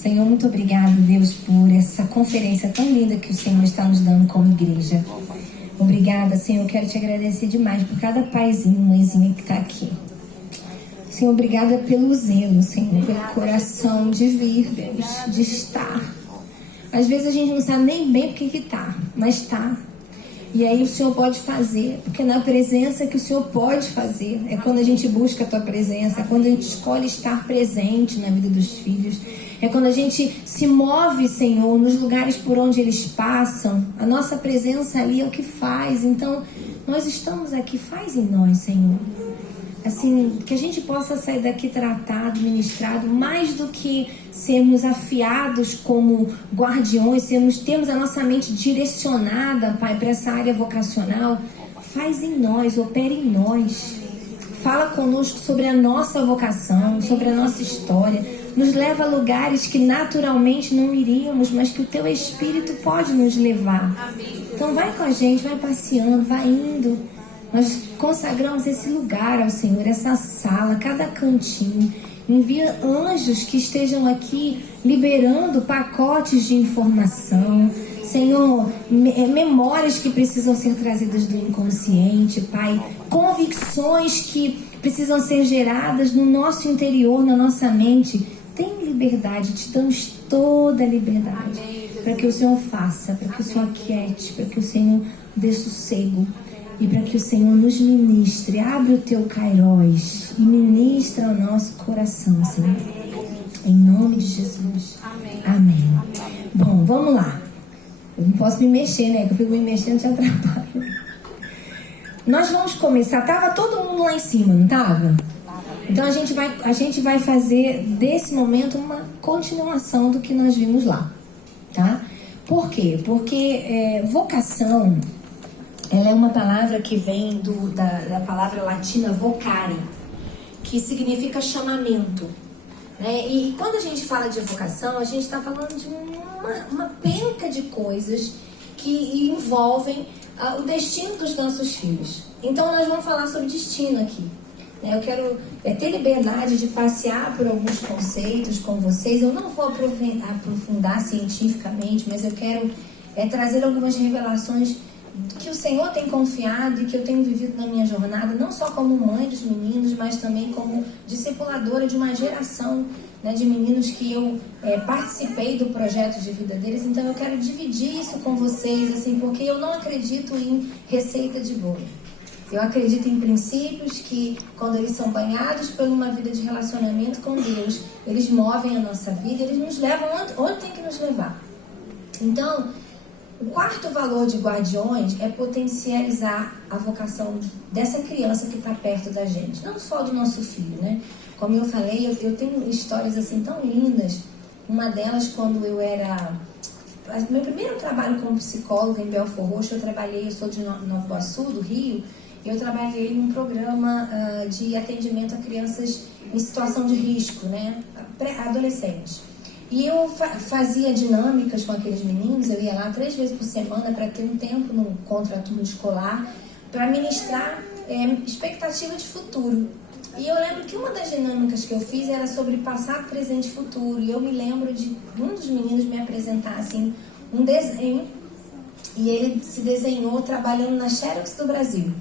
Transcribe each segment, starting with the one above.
Senhor, muito obrigado, Deus, por essa conferência tão linda que o Senhor está nos dando como igreja. Obrigada, Senhor. Eu quero te agradecer demais por cada paizinho, mãezinha que está aqui. Senhor, obrigada pelo zelo, Senhor, pelo coração de vir, Deus, de estar. Às vezes a gente não sabe nem bem porque que tá, mas tá. E aí o Senhor pode fazer, porque na presença que o Senhor pode fazer, é quando a gente busca a Tua presença, é quando a gente escolhe estar presente na vida dos filhos, é quando a gente se move, Senhor, nos lugares por onde eles passam. A nossa presença ali é o que faz. Então, nós estamos aqui, faz em nós, Senhor. Assim, que a gente possa sair daqui tratado, ministrado, mais do que sermos afiados como guardiões, termos a nossa mente direcionada, Pai, para essa área vocacional. Faz em nós, opera em nós. Fala conosco sobre a nossa vocação, sobre a nossa história. Nos leva a lugares que naturalmente não iríamos, mas que o Teu Espírito pode nos levar. Então vai com a gente, vai passeando, vai indo. Nós consagramos esse lugar ao Senhor, essa sala, cada cantinho. Envia anjos que estejam aqui liberando pacotes de informação. Senhor, memórias que precisam ser trazidas do inconsciente, Pai. Convicções que precisam ser geradas no nosso interior, na nossa mente. Tem liberdade, te damos toda a liberdade. Para que o Senhor faça, para que o Senhor aquiete, para que o Senhor dê sossego. E para que o Senhor nos ministre, abre o Teu Kairos e ministra ao nosso coração, Senhor. Em nome de Jesus. Amém. Bom, vamos lá. Eu não posso me mexer, né? Que eu fico me mexendo, te atrapalho. Nós vamos começar. Tava todo mundo lá em cima, não tava? Então a gente vai fazer desse momento uma continuação do que nós vimos lá, tá? Por quê? Porque vocação... ela é uma palavra que vem da palavra latina vocare, que significa chamamento, né? E quando a gente fala de vocação, a gente está falando de uma penca de coisas que envolvem o destino dos nossos filhos. Então nós vamos falar sobre destino aqui. Eu quero ter liberdade de passear por alguns conceitos com vocês. Eu não vou aprofundar cientificamente, mas eu quero trazer algumas revelações que o Senhor tem confiado e que eu tenho vivido na minha jornada, não só como mãe dos meninos, mas também como discipuladora de uma geração, né, de meninos que eu participei do projeto de vida deles. Então eu quero dividir isso com vocês, assim, porque eu não acredito em receita de bolo. Eu acredito em princípios que, quando eles são banhados por uma vida de relacionamento com Deus, eles movem a nossa vida, eles nos levam onde tem que nos levar. Então, o quarto valor de guardiões é potencializar a vocação dessa criança que está perto da gente, não só do nosso filho, né? Como eu falei, eu tenho histórias assim tão lindas. Uma delas, quando eu era... meu primeiro trabalho como psicóloga em Belfort Roxo, eu sou de Nova Iguaçu, do Rio, e eu trabalhei num programa de atendimento a crianças em situação de risco, né? Adolescentes. E eu fazia dinâmicas com aqueles meninos, eu ia lá 3 vezes por semana para ter um tempo no contraturno escolar, para ministrar expectativa de futuro. E eu lembro que uma das dinâmicas que eu fiz era sobre passado, presente e futuro. E eu me lembro de um dos meninos me apresentar assim, um desenho, e ele se desenhou trabalhando na Xerox do Brasil.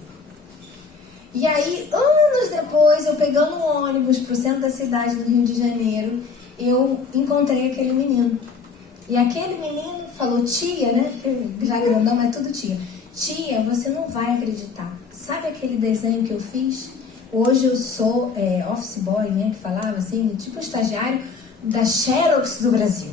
E aí, anos depois, eu pegando um ônibus para o centro da cidade do Rio de Janeiro, eu encontrei aquele menino. E aquele menino falou: tia, né? Já grandão, mas tudo tia. Tia, você não vai acreditar. Sabe aquele desenho que eu fiz? Hoje eu sou office boy, né? Que falava assim, tipo estagiário da Xerox do Brasil.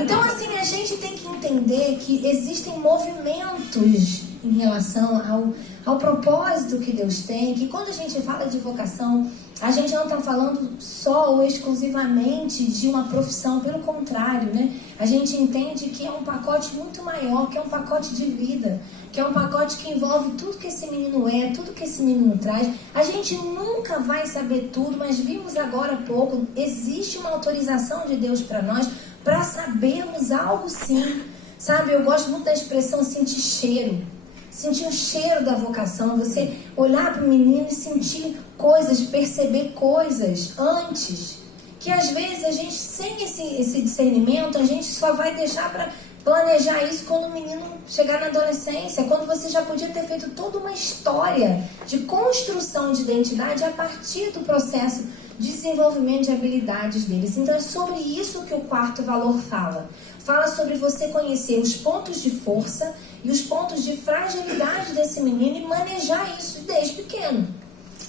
Então, assim, a gente tem que entender que existem movimentos em relação ao propósito que Deus tem, que quando a gente fala de vocação, a gente não está falando só ou exclusivamente de uma profissão, pelo contrário, né? A gente entende que é um pacote muito maior, que é um pacote de vida, que é um pacote que envolve tudo que esse menino é, tudo que esse menino traz. A gente nunca vai saber tudo, mas vimos agora há pouco, existe uma autorização de Deus para nós, para sabermos algo sim. Sabe, eu gosto muito da expressão sentir cheiro. Sentir o cheiro da vocação, você olhar para o menino e sentir coisas, perceber coisas antes, que às vezes a gente, sem esse esse discernimento, a gente só vai deixar para planejar isso quando o menino chegar na adolescência, quando você já podia ter feito toda uma história de construção de identidade a partir do processo de desenvolvimento de habilidades deles. Então é sobre isso que o quarto valor fala. Fala sobre você conhecer os pontos de força e os pontos de fragilidade desse menino e manejar isso desde pequeno,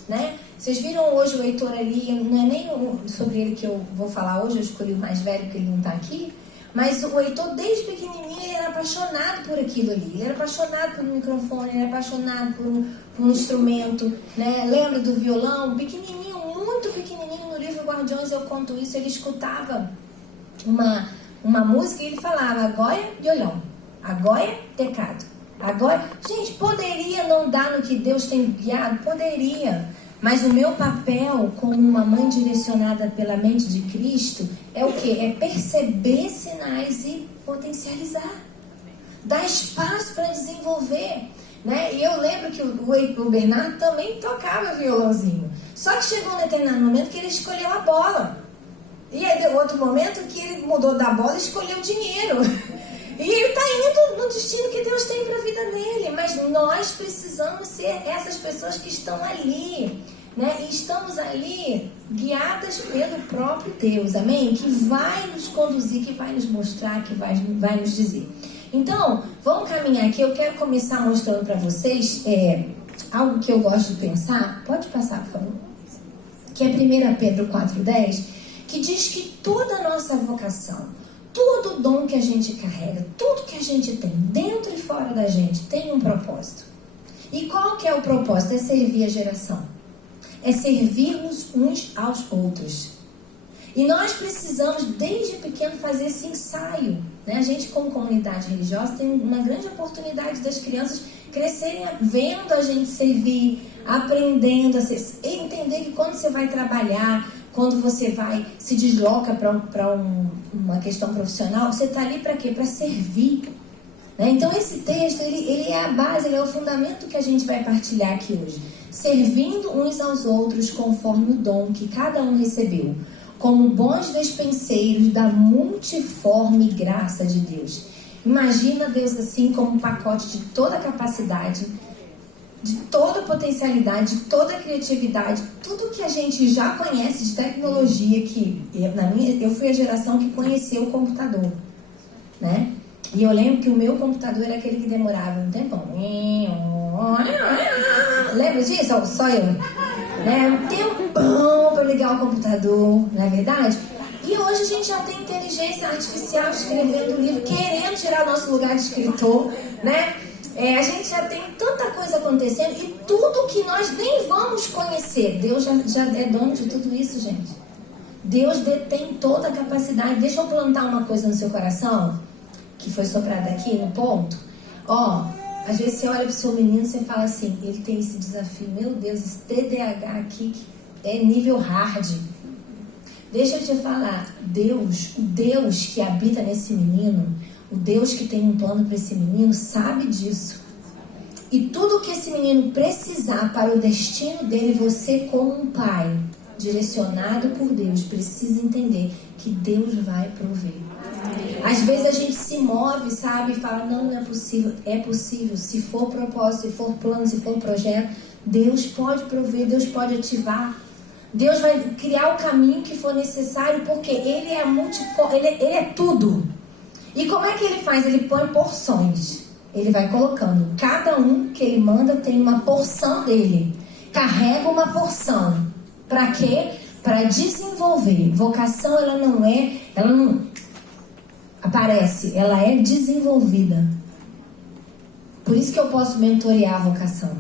né? Vocês viram hoje o Heitor ali, não é nem sobre ele que eu vou falar hoje, eu escolhi o mais velho porque ele não está aqui, mas o Heitor desde pequenininho ele era apaixonado por aquilo ali, ele era apaixonado pelo microfone, ele era apaixonado por um instrumento, né? Lembra do violão? Pequenininho, muito pequenininho, no livro Guardiões eu conto isso, ele escutava uma música e ele falava agora violão, agora teclado, agora... Gente, poderia não dar no que Deus tem guiado? Poderia. Mas o meu papel como uma mãe direcionada pela mente de Cristo é o quê? É perceber sinais e potencializar. Dar espaço para desenvolver. Né? E eu lembro que o Bernardo também tocava violãozinho. Só que chegou um determinado momento que ele escolheu a bola. E aí deu outro momento que ele mudou da bola e escolheu o dinheiro. E ele está indo no destino que Deus tem para a vida dele. Mas nós precisamos ser essas pessoas que estão ali, né? E estamos ali guiadas pelo próprio Deus, amém? Que vai nos conduzir, que vai nos mostrar, que vai nos dizer. Então, vamos caminhar aqui. Eu quero começar mostrando para vocês algo que eu gosto de pensar. Pode passar, por favor. Que é 1 Pedro 4,10, que diz que toda a nossa vocação, todo o dom que a gente carrega, tudo que a gente tem, dentro e fora da gente, tem um propósito. E qual que é o propósito? É servir a geração. É servirmos uns aos outros. E nós precisamos, desde pequeno, fazer esse ensaio. Né? A gente, como comunidade religiosa, tem uma grande oportunidade das crianças crescerem vendo a gente servir, aprendendo a entender que quando você vai trabalhar, quando você se desloca para uma questão profissional, você está ali para quê? Para servir. Né? Então esse texto, ele é a base, ele é o fundamento que a gente vai partilhar aqui hoje. Servindo uns aos outros conforme o dom que cada um recebeu, como bons despenseiros da multiforme graça de Deus. Imagina Deus assim como um pacote de toda a capacidade, de toda a potencialidade, de toda a criatividade, tudo que a gente já conhece de tecnologia, que eu fui a geração que conheceu o computador, né? E eu lembro que o meu computador era aquele que demorava um tempão. Lembra disso? Só eu. Né? Um tempão para ligar o computador, não é verdade? E hoje a gente já tem inteligência artificial escrevendo livro, querendo tirar o nosso lugar de escritor, né? A gente já tem tanta coisa acontecendo e tudo que nós nem vamos conhecer. Deus já é dono de tudo isso, gente. Deus detém toda a capacidade. Deixa eu plantar uma coisa no seu coração, que foi soprada aqui no ponto. Às vezes você olha para o seu menino e você fala assim, ele tem esse desafio, meu Deus, esse TDAH aqui é nível hard. Deixa eu te falar, o Deus que habita nesse menino, o Deus que tem um plano para esse menino, sabe disso. E tudo que esse menino precisar para o destino dele, você como um pai, direcionado por Deus, precisa entender que Deus vai prover. Às vezes a gente se move, sabe, e fala, não é possível. É possível, se for propósito, se for plano, se for projeto, Deus pode prover, Deus pode ativar. Deus vai criar o caminho que for necessário, porque Ele é ele é tudo. E como é que Ele faz? Ele põe porções. Ele vai colocando. Cada um que Ele manda tem uma porção dele. Carrega uma porção. Para quê? Para desenvolver. Vocação, ela não aparece, ela é desenvolvida. Por isso que eu posso mentorear a vocação.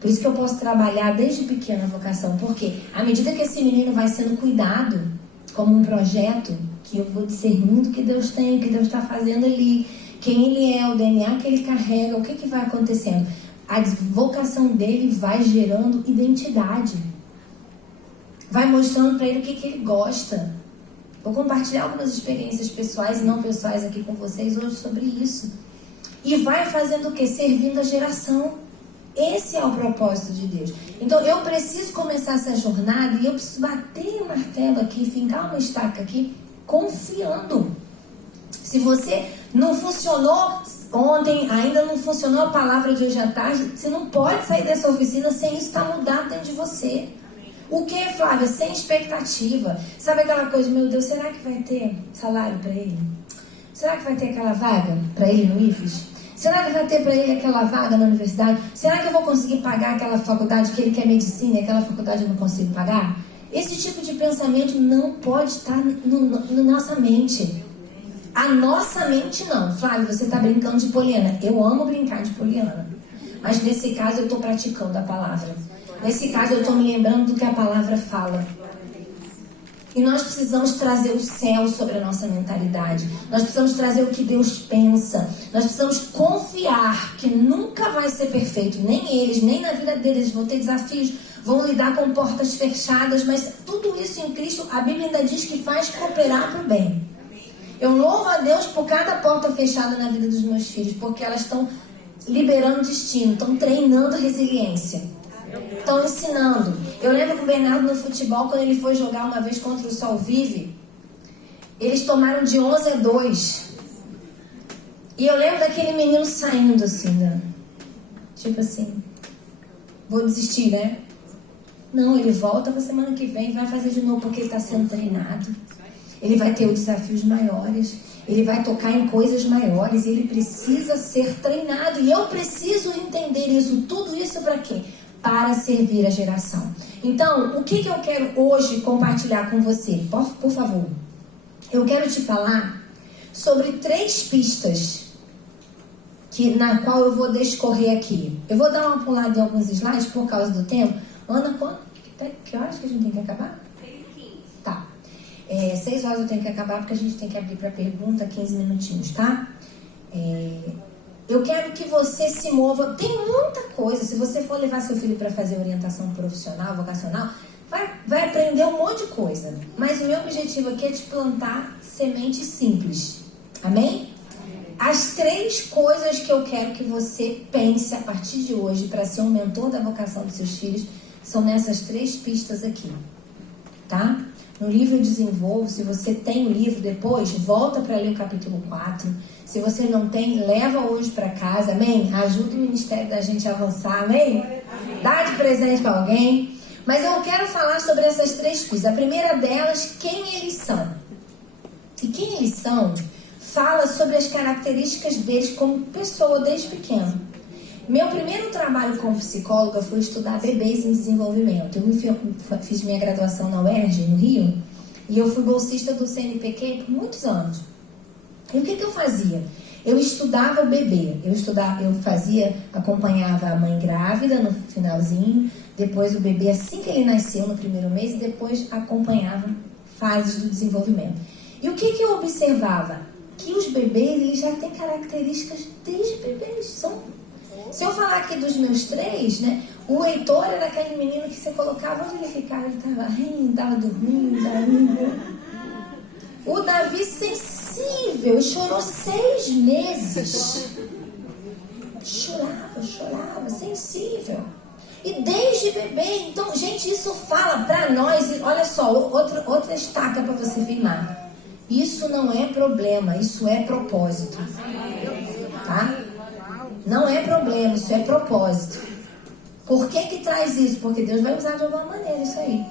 Por isso que eu posso trabalhar desde pequena a vocação. Porque à medida que esse menino vai sendo cuidado como um projeto, que eu vou discernindo o que Deus tem, o que Deus está fazendo ali, quem ele é, o DNA que ele carrega, o que vai acontecendo. A vocação dele vai gerando identidade. Vai mostrando para ele o que ele gosta. Vou compartilhar algumas experiências pessoais e não pessoais aqui com vocês hoje sobre isso. E vai fazendo o quê? Servindo a geração. Esse é o propósito de Deus. Então eu preciso começar essa jornada e eu preciso bater o martelo aqui, fincar uma estaca aqui, confiando. Se você não funcionou ontem, ainda não funcionou a palavra de hoje à tarde, você não pode sair dessa oficina sem isso estar mudado dentro de você. O que, Flávia? Sem expectativa. Sabe aquela coisa, meu Deus, será que vai ter salário para ele? Será que vai ter aquela vaga para ele no IFES? Será que vai ter para ele aquela vaga na universidade? Será que eu vou conseguir pagar aquela faculdade que ele quer medicina e aquela faculdade eu não consigo pagar? Esse tipo de pensamento não pode estar na nossa mente. A nossa mente não. Flávio, você está brincando de poliana. Eu amo brincar de poliana. Mas nesse caso eu estou praticando a palavra. Nesse caso eu estou me lembrando do que a palavra fala. E nós precisamos trazer o céu sobre a nossa mentalidade. Nós precisamos trazer o que Deus pensa. Nós precisamos confiar que nunca vai ser perfeito. Nem eles, nem na vida deles. Vão ter desafios, vão lidar com portas fechadas. Mas tudo isso em Cristo, a Bíblia ainda diz que faz cooperar para o bem. Eu louvo a Deus por cada porta fechada na vida dos meus filhos. Porque elas estão liberando destino, estão treinando resiliência. Estão ensinando. Eu lembro que o Bernardo no futebol, quando ele foi jogar uma vez contra o Sol Vive, eles tomaram de 11-2. E eu lembro daquele menino saindo assim, né? Tipo assim, vou desistir, né? Não, ele volta pra semana que vem, vai fazer de novo porque ele está sendo treinado. Ele vai ter desafios maiores, ele vai tocar em coisas maiores, ele precisa ser treinado. E eu preciso entender isso, tudo isso para quê? Para servir a geração. Então, o que eu quero hoje compartilhar com você? Por favor. Eu quero te falar sobre 3 pistas na qual eu vou descorrer aqui. Eu vou dar uma pulada em alguns slides por causa do tempo. Ana, que horas que a gente tem que acabar? 6h15. Tá. 6 horas eu tenho que acabar porque a gente tem que abrir para pergunta 15 minutinhos, tá? Eu quero que você se mova. Tem muita coisa. Se você for levar seu filho para fazer orientação profissional, vocacional, vai aprender um monte de coisa. Mas o meu objetivo aqui é te plantar sementes simples. Amém? As 3 coisas que eu quero que você pense a partir de hoje para ser um mentor da vocação dos seus filhos são nessas 3 pistas aqui. Tá? No livro eu desenvolvo. Se você tem o livro depois, volta para ler o capítulo 4. Se você não tem, leva hoje para casa, amém? Ajuda o ministério da gente a avançar, amém? Dá de presente para alguém. Mas eu quero falar sobre essas 3 coisas. A primeira delas, quem eles são. E quem eles são, fala sobre as características deles como pessoa desde pequeno. Meu primeiro trabalho como psicóloga foi estudar bebês em desenvolvimento. Eu fiz minha graduação na UERJ, no Rio, e eu fui bolsista do CNPq por muitos anos. E o que eu fazia? Eu estudava o bebê. Acompanhava a mãe grávida no finalzinho, depois o bebê assim que ele nasceu no primeiro mês, e depois acompanhava fases do desenvolvimento. E o que eu observava? Que os bebês, eles já têm características desde bebês. Se eu falar aqui dos meus 3, né? O Heitor era aquele menino que você colocava onde ele ficava, ele estava rindo, estava dormindo. O Davi sensível, chorou 6 meses. Chorava, sensível. E desde bebê, então, gente, isso fala pra nós, e olha só, outra estaca para você firmar. Isso não é problema, isso é propósito. Tá? Não é problema, isso é propósito. Por que traz isso? Porque Deus vai usar de alguma maneira isso aí.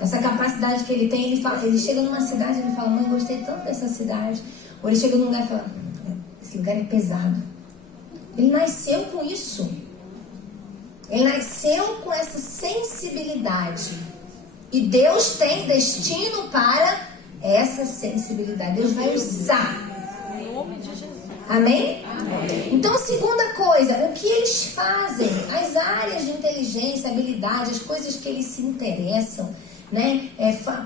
Essa capacidade que ele tem, ele chega numa cidade e ele fala, mãe, gostei tanto dessa cidade. Ou ele chega num lugar e fala, esse lugar é pesado. Ele nasceu com isso. Ele nasceu com essa sensibilidade. E Deus tem destino para essa sensibilidade. Deus vai usar. Em nome de Jesus. Amém? Então, segunda coisa, o que eles fazem, as áreas de inteligência, habilidade, as coisas que eles se interessam, né?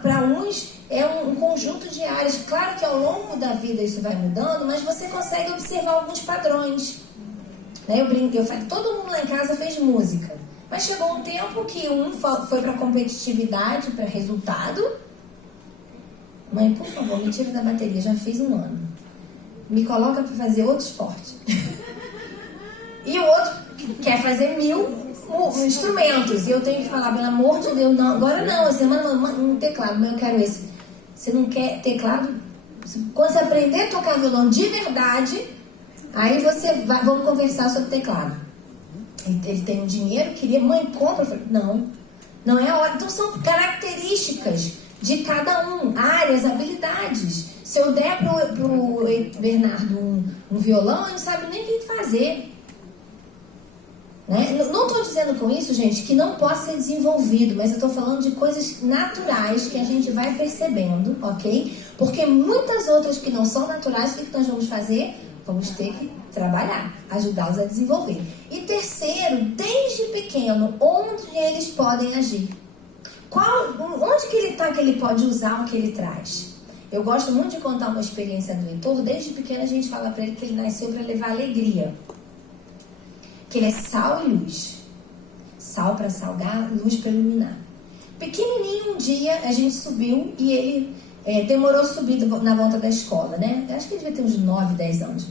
Para uns é um conjunto de áreas. Claro que ao longo da vida isso vai mudando, mas você consegue observar alguns padrões. Né? Eu falei, todo mundo lá em casa fez música, mas chegou um tempo que um foi para competitividade, para resultado. Mãe, por favor, me tira da bateria, já fiz 1 ano. Me coloca para fazer outro esporte. E o outro quer fazer 1000 instrumentos. E eu tenho que falar, pelo amor de Deus, não, agora não. Você manda um teclado, mas eu quero esse. Você não quer teclado? Quando você aprender a tocar violão de verdade, aí vamos conversar sobre teclado. Ele tem um dinheiro, queria, mãe, compra. Eu falei, não é a hora. Então são características de cada um, áreas, habilidades. Se eu der pro Bernardo um violão, ele não sabe nem o que fazer. Né? Não estou dizendo com isso, gente, que não possa ser desenvolvido, mas eu estou falando de coisas naturais que a gente vai percebendo, ok? Porque muitas outras que não são naturais, o que nós vamos fazer? Vamos ter que trabalhar, ajudá-los a desenvolver. E terceiro, desde pequeno, onde eles podem agir? Onde que ele está que ele pode usar o que ele traz? Eu gosto muito de contar uma experiência do Heitor. Desde pequeno a gente fala para ele que ele nasceu para levar alegria. Que ele é sal e luz. Sal para salgar, luz para iluminar. Pequenininho, um dia a gente subiu e ele demorou a subir na volta da escola, né? Eu acho que ele devia ter uns 9, 10 anos.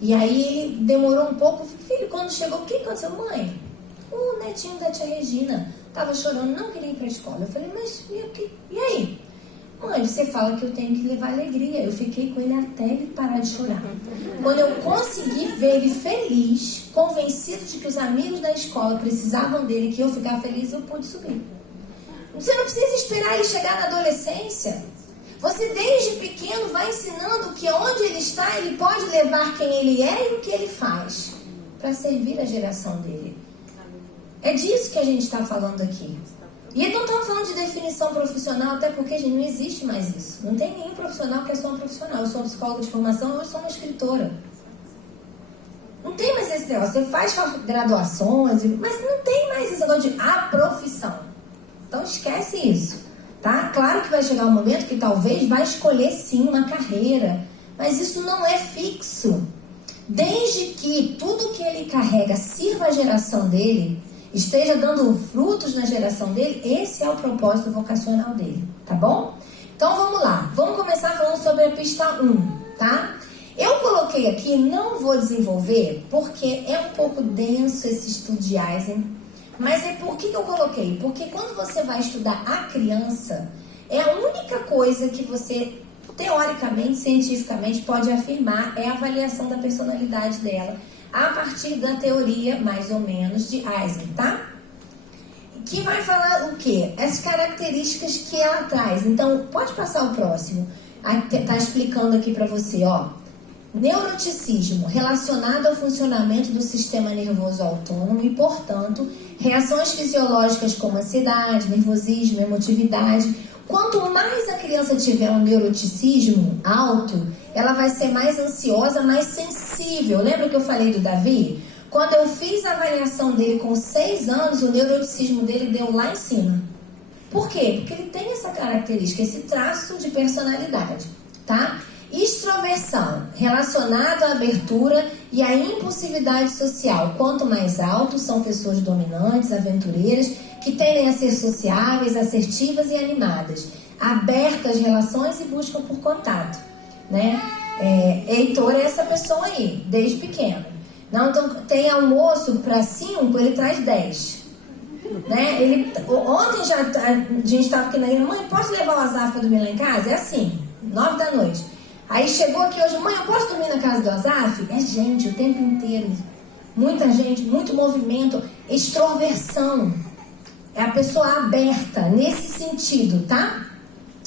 E aí ele demorou um pouco. Filho, quando chegou, o que aconteceu? Mãe, o netinho da tia Regina estava chorando, não queria ir para a escola. Eu falei, mas e aí? Mãe, você fala que eu tenho que levar alegria. Eu fiquei com ele até ele parar de chorar. Quando eu consegui ver ele feliz, convencido de que os amigos da escola precisavam dele, que eu ficar feliz, eu pude subir. Você não precisa esperar ele chegar na adolescência. Você desde pequeno vai ensinando que onde ele está, ele pode levar quem ele é e o que ele faz para servir a geração dele. É disso que a gente está falando aqui. E não estamos falando de definição profissional, até porque, gente, não existe mais isso. Não tem nenhum profissional que é só um profissional. Eu sou uma psicóloga de formação, eu sou uma escritora. Não tem mais esse negócio. Você faz graduações, mas não tem mais esse negócio de a profissão. Então esquece isso, tá? Claro que vai chegar um momento que talvez vai escolher sim uma carreira, mas isso não é fixo. Desde que tudo que ele carrega sirva a geração dele, esteja dando frutos na geração dele, esse é o propósito vocacional dele, tá bom? Então vamos lá, vamos começar falando sobre a pista 1, tá? Eu coloquei aqui, não vou desenvolver, porque é um pouco denso esse estudo de Eisen, mas por que eu coloquei? Porque quando você vai estudar a criança, é a única coisa que você, teoricamente, cientificamente, pode afirmar, é a avaliação da personalidade dela, a partir da teoria, mais ou menos, de Eisen, tá? Que vai falar o quê? As características que ela traz. Então, pode passar o próximo. Tá explicando aqui pra você, ó. Neuroticismo, relacionado ao funcionamento do sistema nervoso autônomo e, portanto, reações fisiológicas como ansiedade, nervosismo, emotividade. Quanto mais a criança tiver um neuroticismo alto, ela vai ser mais ansiosa, mais sensível. Lembra que eu falei do Davi? Quando eu fiz a avaliação dele com 6 anos, o neuroticismo dele deu lá em cima. Por quê? Porque ele tem essa característica, esse traço de personalidade, tá? Extroversão, relacionado à abertura e à impulsividade social. Quanto mais alto, são pessoas dominantes, aventureiras, que tendem a ser sociáveis, assertivas e animadas, abertas às relações e buscam por contato, né? Heitor é essa pessoa aí, desde pequeno. Não, então, tem almoço para 5, ele traz 10. Né? Ontem a gente estava aqui na igreja, mãe, posso levar o Azaf para dormir lá em casa? É assim, 9 da noite. Aí chegou aqui hoje, mãe, eu posso dormir na casa do Azaf? É gente o tempo inteiro. Muita gente, muito movimento, extroversão. É a pessoa aberta, nesse sentido, tá?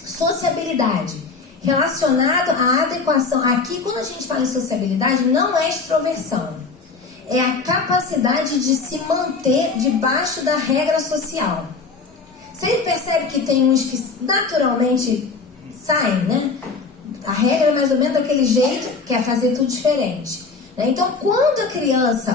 Sociabilidade. Relacionado à adequação. Aqui, quando a gente fala em sociabilidade, não é extroversão. É a capacidade de se manter debaixo da regra social. Você percebe que tem uns que naturalmente saem, né? A regra é mais ou menos daquele jeito, que é fazer tudo diferente. Então, quando a criança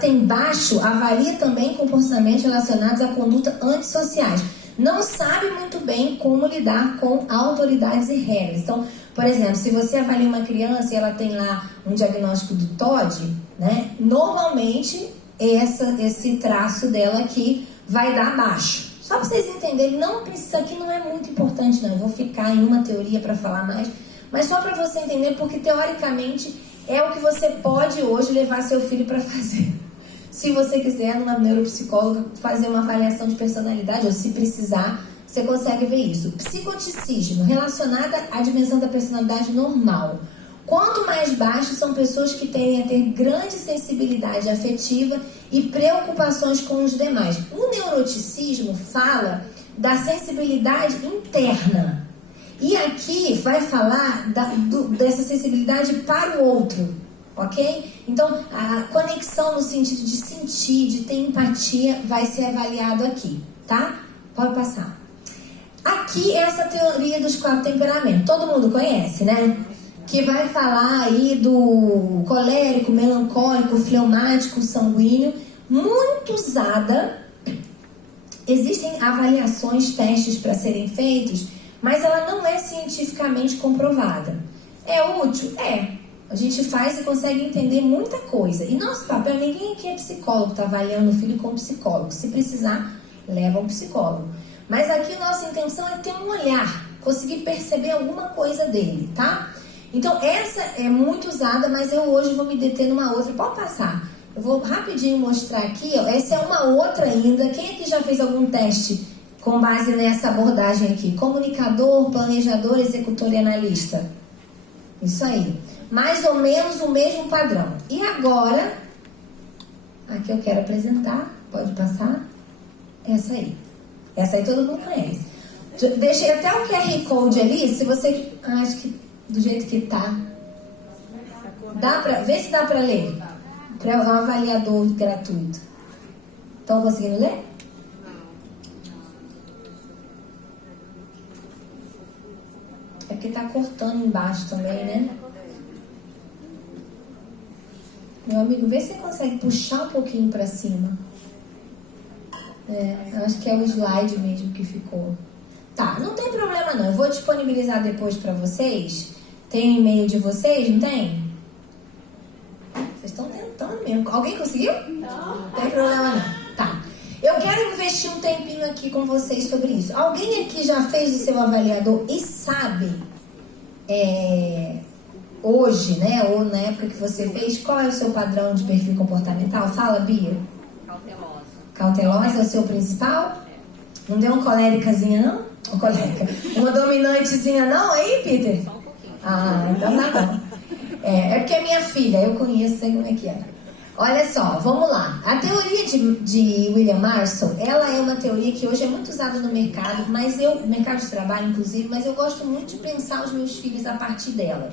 tem baixo, avalia também comportamentos relacionados a conduta antissociais. Não sabe muito bem como lidar com autoridades e regras. Então, por exemplo, se você avalia uma criança e ela tem lá um diagnóstico do TOD, né? Normalmente, esse traço dela aqui vai dar baixo. Só para vocês entenderem, isso aqui não é muito importante, não. Eu vou ficar em uma teoria para falar mais. Mas só para você entender, porque teoricamente é o que você pode hoje levar seu filho para fazer. Se você quiser, numa neuropsicóloga, fazer uma avaliação de personalidade, ou se precisar, você consegue ver isso. Psicoticismo, relacionada à dimensão da personalidade normal. Quanto mais baixo, são pessoas que tendem a ter grande sensibilidade afetiva e preocupações com os demais. O neuroticismo fala da sensibilidade interna. E aqui vai falar dessa sensibilidade para o outro, ok? Então, a conexão no sentido de sentir, de ter empatia, vai ser avaliado aqui, tá? Pode passar. Aqui, essa teoria dos 4 temperamentos. Todo mundo conhece, né? Que vai falar aí do colérico, melancólico, fleumático, sanguíneo, muito usada. Existem avaliações, testes para serem feitos, mas ela não é cientificamente comprovada. É útil? É. A gente faz e consegue entender muita coisa. E nosso papel, ninguém aqui é psicólogo, está avaliando o filho como psicólogo. Se precisar, leva um psicólogo. Mas aqui nossa intenção é ter um olhar, conseguir perceber alguma coisa dele, tá? Então, essa é muito usada, mas eu hoje vou me deter numa outra. Pode passar. Eu vou rapidinho mostrar aqui, ó. Essa é uma outra ainda. Quem aqui já fez algum teste com base nessa abordagem aqui? Comunicador, planejador, executor e analista. Isso aí. Mais ou menos o mesmo padrão. E agora, aqui eu quero apresentar. Pode passar? Essa aí. Essa aí todo mundo conhece. Deixei até o QR Code ali, se você... acho que do jeito que tá. Dá pra... Vê se dá pra ler. É um avaliador gratuito. Estão conseguindo ler? É porque tá cortando embaixo também, né? Meu amigo, vê se você consegue puxar um pouquinho pra cima. Acho que é o slide mesmo que ficou. Tá, não tem problema não. Eu vou disponibilizar depois pra vocês. Tem o e-mail de vocês, não tem? Vocês estão tentando mesmo. Alguém conseguiu? Não tem problema não. Tá. Eu quero investir um tempinho aqui com vocês sobre isso. Alguém aqui já fez o seu avaliador e sabe hoje, né? Ou na época que você fez, qual é o seu padrão de perfil comportamental? Fala, Bia. Cautelosa. Cautelosa é o seu principal? Não deu uma coléricazinha, não? Uma colérica. Uma dominantezinha, não? Aí, Peter? Só um pouquinho. Ah, então tá bom. É porque é minha filha, eu conheço, sei como é que é. Olha só, vamos lá. A teoria de William Marston, ela é uma teoria que hoje é muito usada no mercado, no mercado de trabalho, inclusive, mas eu gosto muito de pensar os meus filhos a partir dela.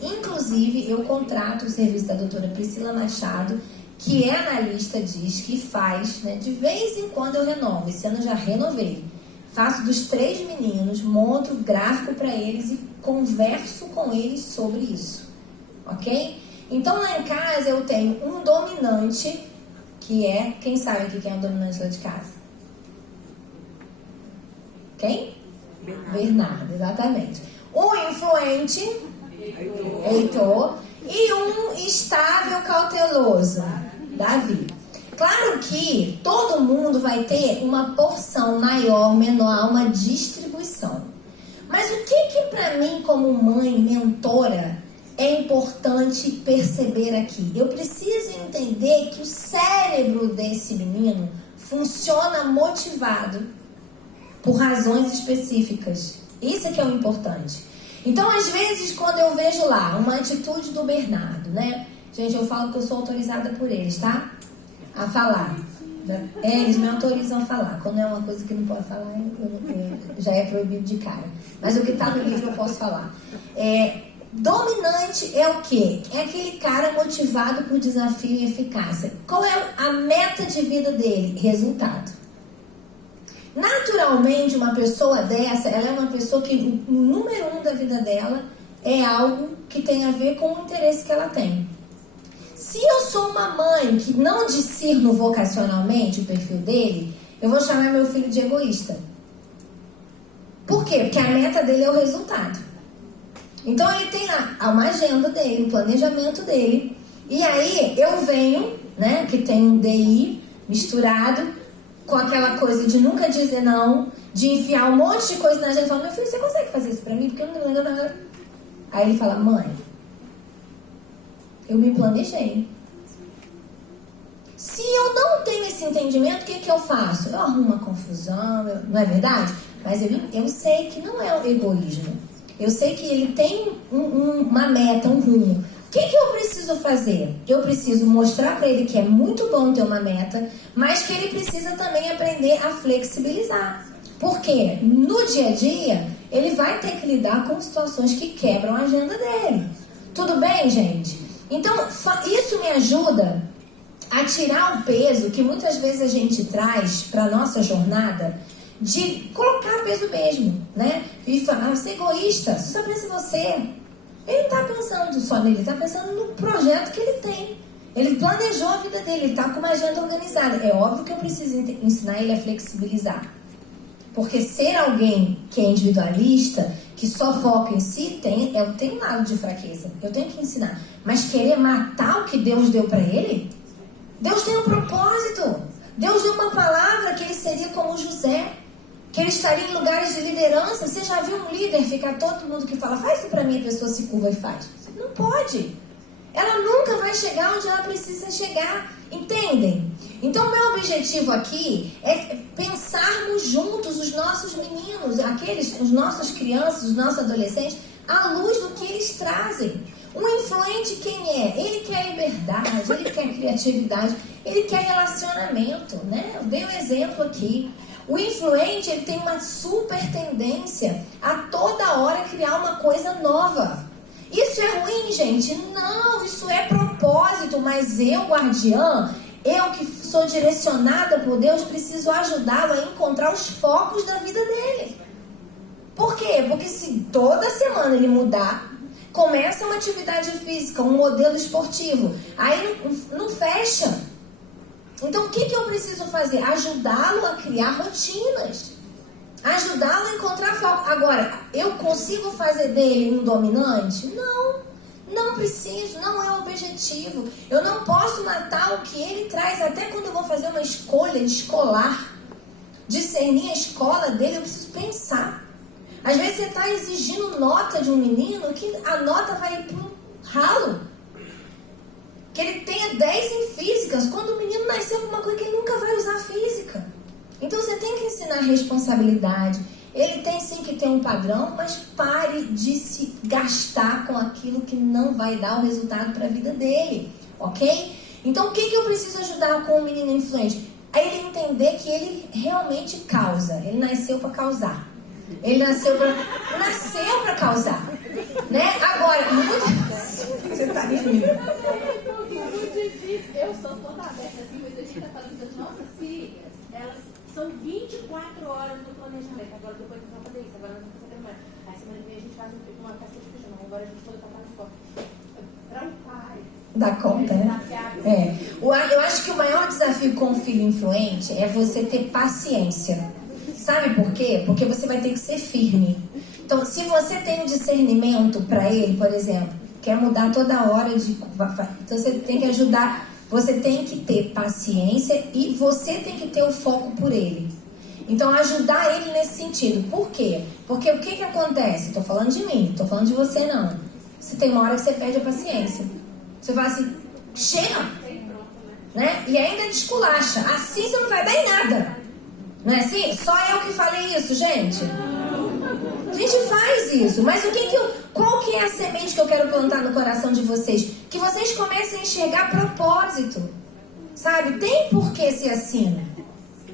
Inclusive, eu contrato o serviço da doutora Priscila Machado, que é analista, diz que faz, né? De vez em quando eu renovo. Esse ano eu já renovei. Faço dos 3 meninos, monto gráfico para eles e converso com eles sobre isso. Ok? Então lá em casa eu tenho um dominante, que é... Quem sabe aqui quem é o dominante lá de casa? Quem? Bernardo, exatamente. Um influente, Heitor, e um estável cauteloso, Davi. Claro que todo mundo vai ter uma porção maior, menor, uma distribuição. Mas o que para mim, como mãe, mentora, é importante perceber aqui? Eu preciso entender que o cérebro desse menino funciona motivado por razões específicas. Isso é que é o importante. Então, às vezes, quando eu vejo lá uma atitude do Bernardo, né? Gente, eu falo que eu sou autorizada por eles, tá? A falar. Eles me autorizam a falar. Quando é uma coisa que não pode falar, já é proibido de cara. Mas o que está no livro eu posso falar. Dominante é o quê? É aquele cara motivado por desafio e eficácia. Qual é a meta de vida dele? Resultado. Naturalmente, uma pessoa dessa, ela é uma pessoa que o número 1 da vida dela é algo que tem a ver com o interesse que ela tem. Se eu sou uma mãe que não discerno vocacionalmente o perfil dele, eu vou chamar meu filho de egoísta. Por quê? Porque a meta dele é o resultado. Então ele tem lá uma agenda dele, um planejamento dele. E aí eu venho, né, que tem um DI misturado com aquela coisa de nunca dizer não, de enfiar um monte de coisa na agenda e falar, meu filho, você consegue fazer isso pra mim? Porque eu não lembro nada. Aí ele fala, mãe, eu me planejei. Se eu não tenho esse entendimento, o que eu faço? Eu arrumo uma confusão, não é verdade? Mas eu sei que não é o egoísmo. Eu sei que ele tem uma meta, um rumo. O que eu preciso fazer? Eu preciso mostrar para ele que é muito bom ter uma meta, mas que ele precisa também aprender a flexibilizar. Porque no dia a dia, ele vai ter que lidar com situações que quebram a agenda dele. Tudo bem, gente? Então, isso me ajuda a tirar o peso que muitas vezes a gente traz para a nossa jornada, de colocar peso mesmo, né? E falar, você é egoísta, você só pensa em você. Ele não está pensando só nele, ele está pensando no projeto que ele tem. Ele planejou a vida dele, ele está com uma agenda organizada. É óbvio que eu preciso ensinar ele a flexibilizar. Porque ser alguém que é individualista, que só foca em si, eu tenho um lado de fraqueza. Eu tenho que ensinar. Mas querer matar o que Deus deu para ele? Deus tem um propósito. Deus deu uma palavra que ele seria como José. Que ele estaria em lugares de liderança. Você já viu um líder ficar todo mundo que fala, faz isso pra mim, a pessoa se curva e faz? Não pode. Ela nunca vai chegar onde ela precisa chegar. Entendem? Então, meu objetivo aqui é pensarmos juntos os nossos meninos, as nossas crianças, os nossos adolescentes, à luz do que eles trazem. Um influente quem é? Ele quer liberdade, ele quer criatividade, ele quer relacionamento, né? Eu dei um exemplo aqui. O influente, ele tem uma super tendência a toda hora criar uma coisa nova. Isso é ruim, gente? Não, isso é propósito, mas eu, guardiã, eu que sou direcionada por Deus, preciso ajudá-lo a encontrar os focos da vida dele. Por quê? Porque se toda semana ele mudar, começa uma atividade física, um modelo esportivo, aí não fecha. Então, o que eu preciso fazer? Ajudá-lo a criar rotinas. Ajudá-lo a encontrar foco. Agora, eu consigo fazer dele um dominante? Não. Não preciso. Não é o objetivo. Eu não posso matar o que ele traz. Até quando eu vou fazer uma escolha de escolar, discernir a escola dele, eu preciso pensar. Às vezes você está exigindo nota de um menino que a nota vai para um ralo. Que ele tenha 10 em físicas, quando o menino nasceu com uma coisa que ele nunca vai usar física. Então você tem que ensinar responsabilidade. Ele tem sim que ter um padrão, mas pare de se gastar com aquilo que não vai dar o resultado para a vida dele, ok? Então o que eu preciso ajudar com o menino influente? A ele entender que ele realmente causa, ele nasceu para causar. Ele nasceu para causar, né? Agora, você tá rindo. Eu sou toda aberta assim, mas a gente está falando das nossas filhas, elas são 24 horas no planejamento. Agora depois nós vamos fazer isso, agora nós vamos fazer mais. Aí semana que vem a gente faz uma festa de pijama, agora a gente pode tocar no foco. Para um pai. Dá conta, né? Eu acho que o maior desafio com um filho influente é você ter paciência. Sabe por quê? Porque você vai ter que ser firme. Então, se você tem um discernimento para ele, por exemplo, quer mudar toda hora de... Então você tem que ajudar, você tem que ter paciência e você tem que ter o foco por ele. Então ajudar ele nesse sentido. Por quê? Porque o que acontece? Estou falando de mim, estou falando de você não. Se tem uma hora que você perde a paciência. Você fala assim, chega! Né? E ainda desculacha. Assim você não vai dar em nada. Não é assim? Só eu que falei isso, gente? A gente faz isso, mas qual que é a semente que eu quero plantar no coração de vocês? Que vocês comecem a enxergar propósito, sabe? Tem porquê ser assim.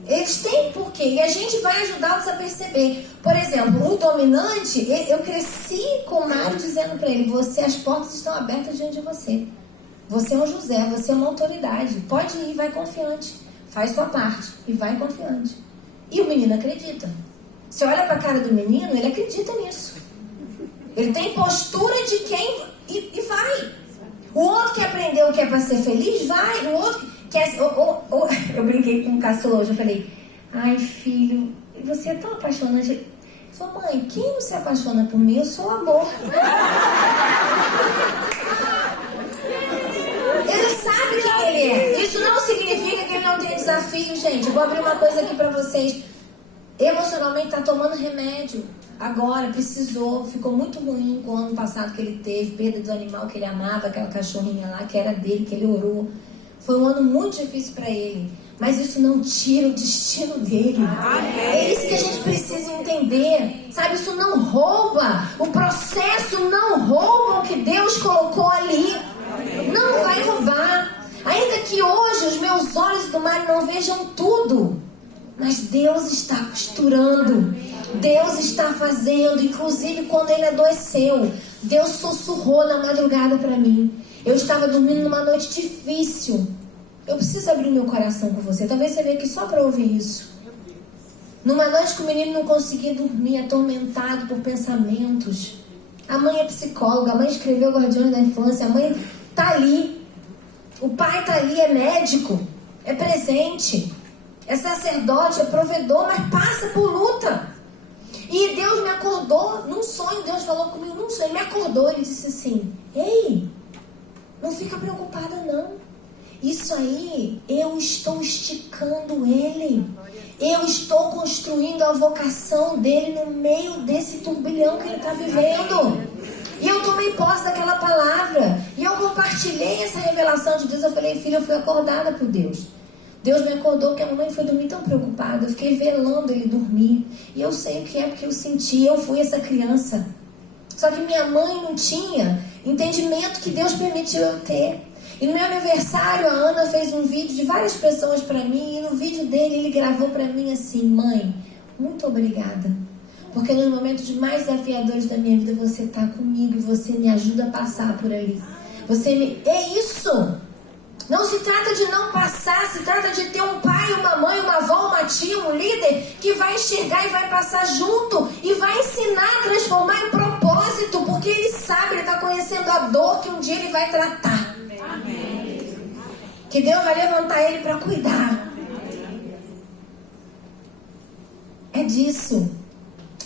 Eles têm porquê, e a gente vai ajudá-los a perceber. Por exemplo, o dominante, eu cresci com o Mário dizendo para ele, as portas estão abertas diante de você. Você é um José, você é uma autoridade. Pode ir, vai confiante. Faz sua parte e vai confiante. E o menino acredita. Você olha para a cara do menino, ele acredita nisso. Ele tem postura de quem... E vai. O outro que aprendeu que é para ser feliz, vai. O outro quer... Eu brinquei com o caçula hoje, eu falei... Ai, filho, você é tão apaixonante. Ele falou, mãe, quem não se apaixona por mim? Eu sou o amor. Ele sabe quem ele é. Isso não significa que ele não tem desafio, gente. Eu vou abrir uma coisa aqui para vocês. Emocionalmente tá tomando remédio. Agora, precisou. Ficou muito ruim com o ano passado que ele teve. Perda do animal que ele amava, aquela cachorrinha lá, que era dele, que ele orou. Foi um ano muito difícil para ele. mas isso não tira o destino dele. É isso que a gente precisa entender. Sabe, isso não rouba. O processo não rouba o que Deus colocou ali. Não vai roubar. Ainda que hoje os meus olhos do mar não vejam tudo, mas Deus está costurando. Deus está fazendo. Inclusive quando ele adoeceu, Deus sussurrou na madrugada para mim. Eu estava dormindo numa noite difícil. Eu preciso abrir meu coração com você. Talvez você veja aqui só para ouvir isso. Numa noite que o menino não conseguia dormir, atormentado por pensamentos. A mãe é psicóloga, a mãe escreveu Guardiões da Infância, a mãe está ali. O pai está ali, é médico, é presente, é sacerdote, é provedor, mas passa por luta. E Deus me acordou num sonho. Deus falou comigo num sonho. Ele me acordou, ele disse assim: ei, não fica preocupada não. Isso aí, eu estou esticando ele. Eu estou construindo a vocação dele no meio desse turbilhão que ele está vivendo. E eu tomei posse daquela palavra. E eu compartilhei essa revelação de Deus. Eu falei: filha, eu fui acordada por Deus. Deus me acordou porque a mamãe foi dormir tão preocupada. Eu fiquei velando ele dormir. E eu sei o que é, porque eu senti. Eu fui essa criança. Só que minha mãe não tinha entendimento que Deus permitiu eu ter. E no meu aniversário, a Ana fez um vídeo de várias pessoas para mim. E no vídeo dele, ele gravou para mim assim: mãe, muito obrigada. Porque nos momentos mais desafiadores da minha vida, você está comigo e você me ajuda a passar por ali. É isso! Não se trata de não passar, se trata de ter um pai, uma mãe, uma avó, uma tia, um líder que vai enxergar e vai passar junto e vai ensinar a transformar em propósito, porque ele sabe, ele está conhecendo a dor que um dia ele vai tratar. Amém. Que Deus vai levantar ele para cuidar. É disso.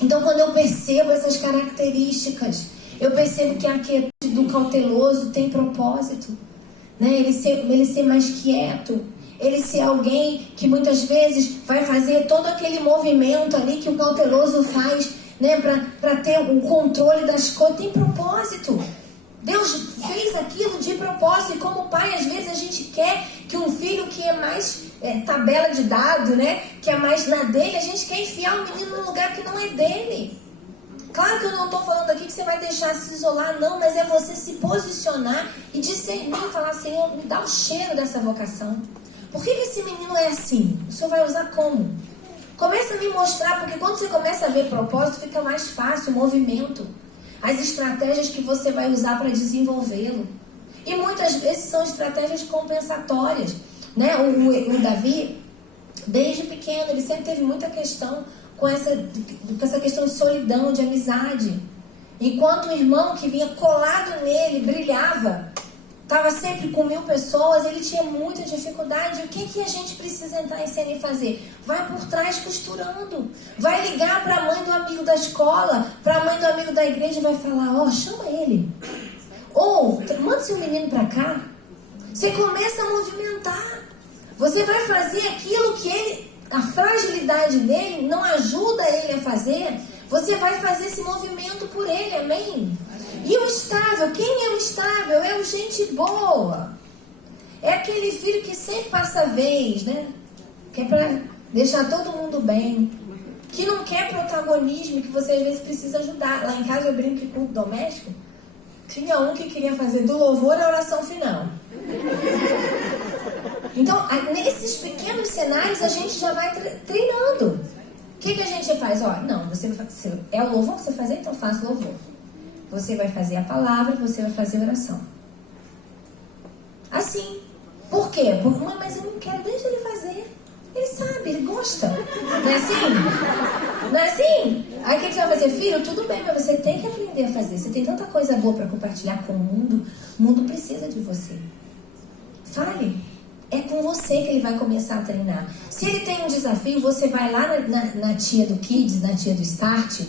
Então, quando eu percebo essas características, eu percebo que a quietude do cauteloso tem propósito. Né? Ele ser mais quieto, ele ser alguém que muitas vezes vai fazer todo aquele movimento ali que o cauteloso faz, né? Para ter o controle das coisas. Tem propósito. Deus fez aquilo de propósito. E como pai, às vezes a gente quer que um filho que é mais tabela de dado, né? Que é mais na dele, a gente quer enfiar o menino num lugar que não é dele. Claro que eu não estou falando aqui que você vai deixar se isolar, não, mas é você se posicionar e discernir e falar: Senhor, me dá o cheiro dessa vocação. Por que esse menino é assim? O Senhor vai usar como? Começa a me mostrar, porque quando você começa a ver propósito, fica mais fácil o movimento, as estratégias que você vai usar para desenvolvê-lo. E muitas vezes são estratégias compensatórias. Né? O Davi, desde pequeno, ele sempre teve muita questão com essa questão de solidão, de amizade. Enquanto o irmão que vinha colado nele brilhava, estava sempre com 1000 pessoas, ele tinha muita dificuldade. O que a gente precisa entrar em cena e fazer? Vai por trás costurando. Vai ligar para a mãe do amigo da escola, para a mãe do amigo da igreja e vai falar: chama ele. Ou, manda seu menino para cá. Você começa a movimentar. Você vai fazer aquilo que a fragilidade dele não ajuda ele a fazer. Você vai fazer esse movimento por ele, amém? E o estável, quem é o estável? É o gente boa. É aquele filho que sempre passa a vez, né? Que é para deixar todo mundo bem. Que não quer protagonismo, que você às vezes precisa ajudar. Lá em casa eu brinco que culto doméstico. Tinha um que queria fazer do louvor a oração final. Então, nesses pequenos cenários, a gente já vai treinando. O que a gente faz? Não, é o louvor que você fazer, então faça louvor. Você vai fazer a palavra, você vai fazer a oração. Assim. Por quê? Porque, mas eu não quero, deixa ele fazer. Ele sabe, ele gosta. Não é assim? Não é assim? Aí o que você vai fazer? Filho, tudo bem, mas você tem que aprender a fazer. Você tem tanta coisa boa para compartilhar com o mundo. O mundo precisa de você. Fale. É com você que ele vai começar a treinar. Se ele tem um desafio, você vai lá na tia do Kids, na tia do Start,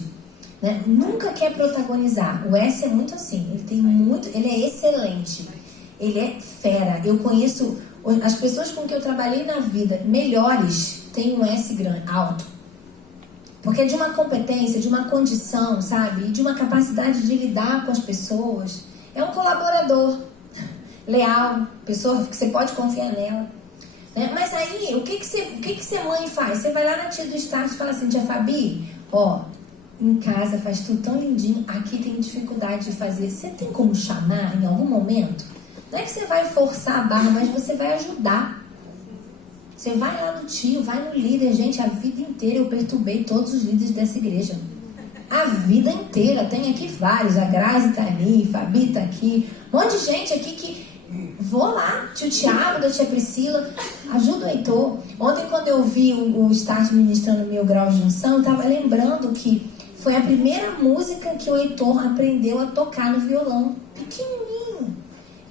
né? Nunca quer protagonizar. O S é muito assim. Ele é excelente. Ele é fera. Eu conheço as pessoas com que eu trabalhei na vida, melhores, têm um S grande, alto. Porque é de uma competência, de uma condição, sabe? E de uma capacidade de lidar com as pessoas. É um colaborador leal, pessoa que você pode confiar nela. Né? Mas aí, o que você mãe faz? Você vai lá na tia do Start e fala assim, tia Fabi, ó, em casa faz tudo tão lindinho, aqui tem dificuldade de fazer. Você tem como chamar em algum momento? Não é que você vai forçar a barra, mas você vai ajudar. Você vai lá no tio, vai no líder. Gente, a vida inteira eu perturbei todos os líderes dessa igreja. A vida inteira. Tem aqui vários. A Grazi tá ali, Fabi tá aqui. Um monte de gente aqui que... Vou lá, tio Tiago, da tia Priscila, ajuda o Heitor. Ontem, quando eu vi o Start ministrando 1000 graus de unção, eu estava lembrando que foi a primeira música que o Heitor aprendeu a tocar no violão. Pequenininho.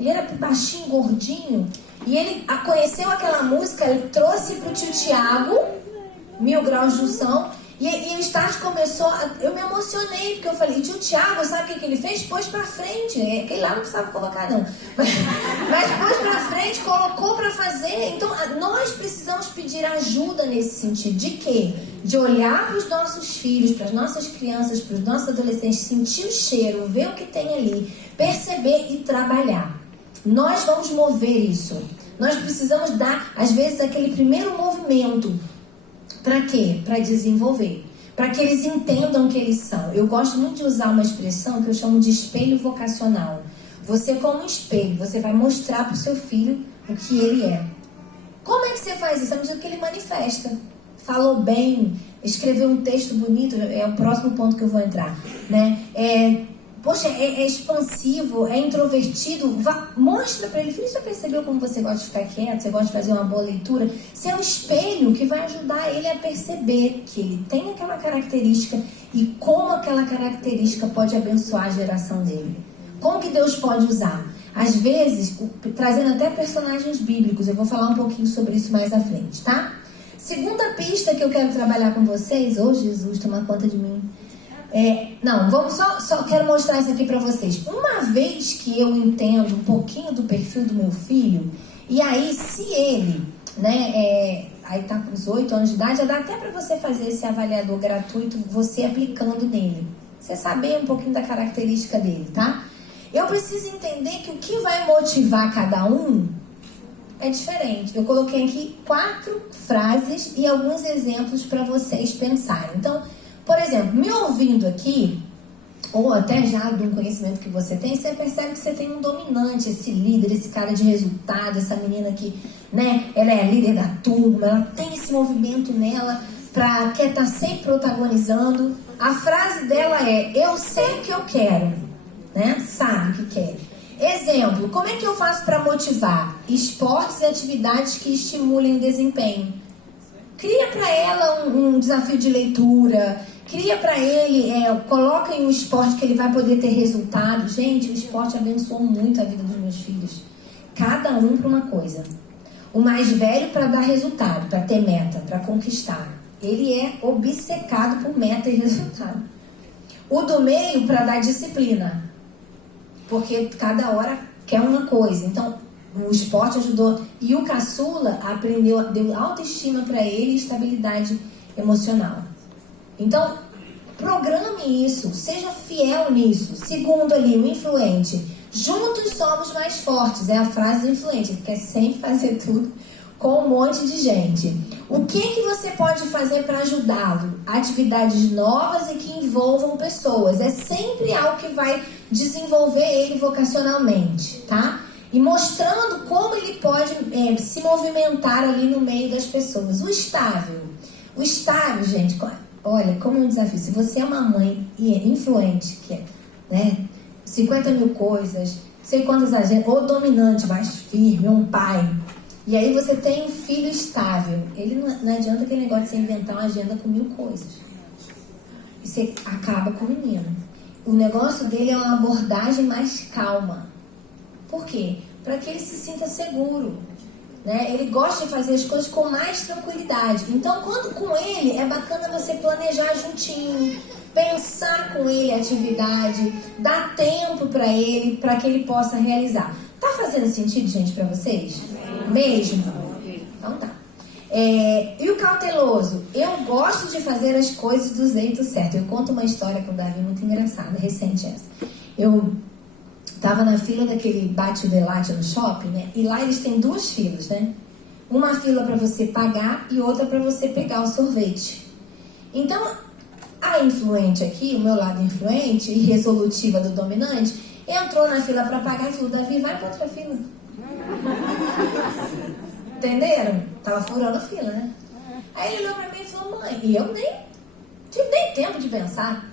Ele era baixinho, gordinho. E ele conheceu aquela música, ele trouxe para o tio Tiago, 1000 graus de unção. E o Start começou, eu me emocionei, porque eu falei, tio Tiago, sabe o que ele fez? Pôs pra frente, aquele lá não precisava colocar não, mas pôs pra frente, colocou pra fazer. Então nós precisamos pedir ajuda nesse sentido, de quê? De olhar para os nossos filhos, para as nossas crianças, para os nossos adolescentes, sentir o cheiro, ver o que tem ali, perceber e trabalhar. Nós vamos mover isso, nós precisamos dar, às vezes, aquele primeiro movimento. Para quê? Para desenvolver. Para que eles entendam que eles são. Eu gosto muito de usar uma expressão que eu chamo de espelho vocacional. Você, como espelho, você vai mostrar para o seu filho o que ele é. Como é que você faz isso? À medida que ele manifesta. Falou bem, escreveu um texto bonito, é o próximo ponto que eu vou entrar. Né? Poxa, é expansivo, é introvertido. Mostra pra ele, filho, você já percebeu como você gosta de ficar quieto, você gosta de fazer uma boa leitura? Você é um espelho que vai ajudar ele a perceber que ele tem aquela característica e como aquela característica pode abençoar a geração dele. Como que Deus pode usar? Às vezes, trazendo até personagens bíblicos, eu vou falar um pouquinho sobre isso mais à frente, tá? Segunda pista que eu quero trabalhar com vocês, Jesus, toma conta de mim. Vamos só quero mostrar isso aqui para vocês. Uma vez que eu entendo um pouquinho do perfil do meu filho, e aí se ele, né, aí tá com os 8 anos de idade, já dá até para você fazer esse avaliador gratuito, você aplicando nele. Você saber um pouquinho da característica dele, tá? Eu preciso entender que o que vai motivar cada um é diferente. Eu coloquei aqui 4 frases e alguns exemplos para vocês pensarem. Então, por exemplo, me ouvindo aqui, ou até já de um conhecimento que você tem, você percebe que você tem um dominante, esse líder, esse cara de resultado, essa menina que, né, ela é a líder da turma, ela tem esse movimento nela, quer estar sempre protagonizando. A frase dela é, eu sei o que eu quero, né, sabe o que quer. Exemplo, como é que eu faço para motivar? Esportes e atividades que estimulem o desempenho. Cria para ela um desafio de leitura, cria para ele, coloca em um esporte que ele vai poder ter resultado. Gente, o esporte abençoou muito a vida dos meus filhos. Cada um para uma coisa. O mais velho para dar resultado, para ter meta, para conquistar. Ele é obcecado por meta e resultado. O do meio para dar disciplina, porque cada hora quer uma coisa. Então, o esporte ajudou. E o caçula aprendeu, deu autoestima para ele e estabilidade emocional. Então, programe isso, seja fiel nisso. Segundo ali, o influente. Juntos somos mais fortes, é a frase do influente. Ele quer sempre fazer tudo com um monte de gente. O que você pode fazer para ajudá-lo? Atividades novas e que envolvam pessoas. É sempre algo que vai desenvolver ele vocacionalmente, tá? E mostrando como ele pode se movimentar ali no meio das pessoas. O estável, gente, olha, como é um desafio. Se você é uma mãe influente, que é, né, 50 mil coisas, sei quantas agendas, ou dominante, mais firme, um pai, e aí você tem um filho estável, ele não adianta aquele negócio de você inventar uma agenda com 1000 coisas. E você acaba com o menino. O negócio dele é uma abordagem mais calma. Por quê? Para que ele se sinta seguro, né? Ele gosta de fazer as coisas com mais tranquilidade. Então, quando com ele, é bacana você planejar juntinho, pensar com ele a atividade, dar tempo para ele, para que ele possa realizar. Tá fazendo sentido, gente, para vocês? Mesmo? Então tá. E o cauteloso? Eu gosto de fazer as coisas do jeito certo. Eu conto uma história com o Davi muito engraçada, recente essa. Eu tava na fila daquele bate-velate no shopping, né? E lá eles têm 2 filas, né? Uma fila para você pagar e outra para você pegar o sorvete. Então, a influente aqui, o meu lado influente e resolutiva do dominante, entrou na fila para pagar e falou: Davi, vai para outra fila. Entenderam? Tava furando fila, né? Aí ele olhou para mim e falou: mãe, e eu nem tive nem tempo de pensar.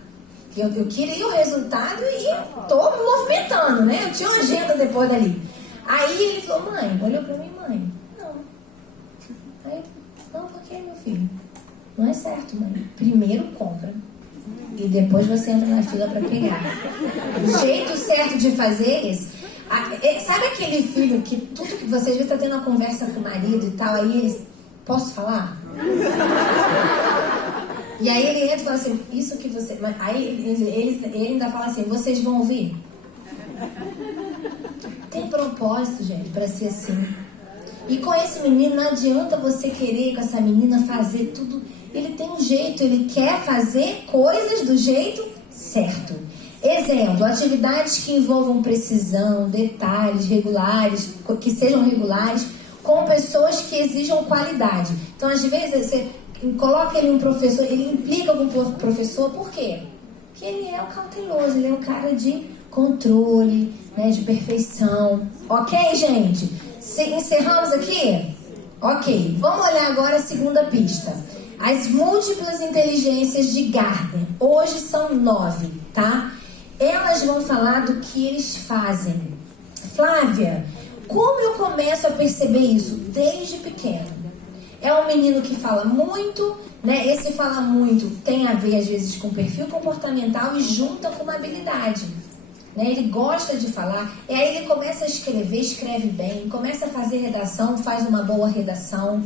Eu queria o resultado e tô me movimentando, né? Eu tinha uma agenda depois dali. Aí ele falou: mãe, olhou pra mim: mãe, não. Aí, não, por que, meu filho? Não é certo, mãe. Primeiro compra e depois você entra na fila pra pegar. O jeito certo de fazer é esse. Sabe aquele filho que tudo que você às vezes tá tendo uma conversa com o marido e tal, aí eles: posso falar? E aí ele entra e fala assim: isso que você... Aí ele ainda fala assim: vocês vão ouvir? Tem propósito, gente, pra ser assim. E com esse menino, não adianta você querer com essa menina fazer tudo. Ele tem um jeito, ele quer fazer coisas do jeito certo. Exemplo, atividades que envolvam precisão, detalhes regulares, que sejam regulares, com pessoas que exijam qualidade. Então, às vezes, você coloca ele um professor, ele implica com o professor, por quê? Porque ele é o cauteloso, ele é o cara de controle, né, de perfeição. Ok, gente? Encerramos aqui? Ok, vamos olhar agora a segunda pista. As múltiplas inteligências de Gardner. Hoje são 9, tá? Elas vão falar do que eles fazem. Flávia, como eu começo a perceber isso? Desde pequeno. É um menino que fala muito, né? Esse fala muito tem a ver, às vezes, com perfil comportamental e junta com uma habilidade. Né? Ele gosta de falar, e aí ele começa a escrever, escreve bem, começa a fazer redação, faz uma boa redação,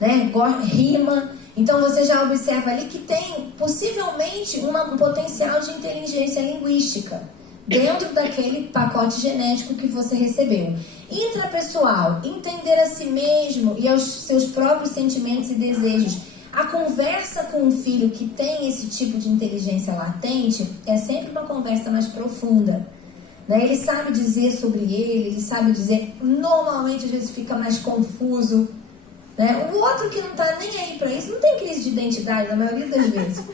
né? Rima. Então você já observa ali que tem possivelmente um potencial de inteligência linguística dentro daquele pacote genético que você recebeu. Intrapessoal, entender a si mesmo e aos seus próprios sentimentos e desejos. A conversa com um filho que tem esse tipo de inteligência latente é sempre uma conversa mais profunda. Né? Ele sabe dizer sobre ele sabe dizer, normalmente às vezes fica mais confuso. Né? O outro que não está nem aí para isso, não tem crise de identidade na maioria das vezes.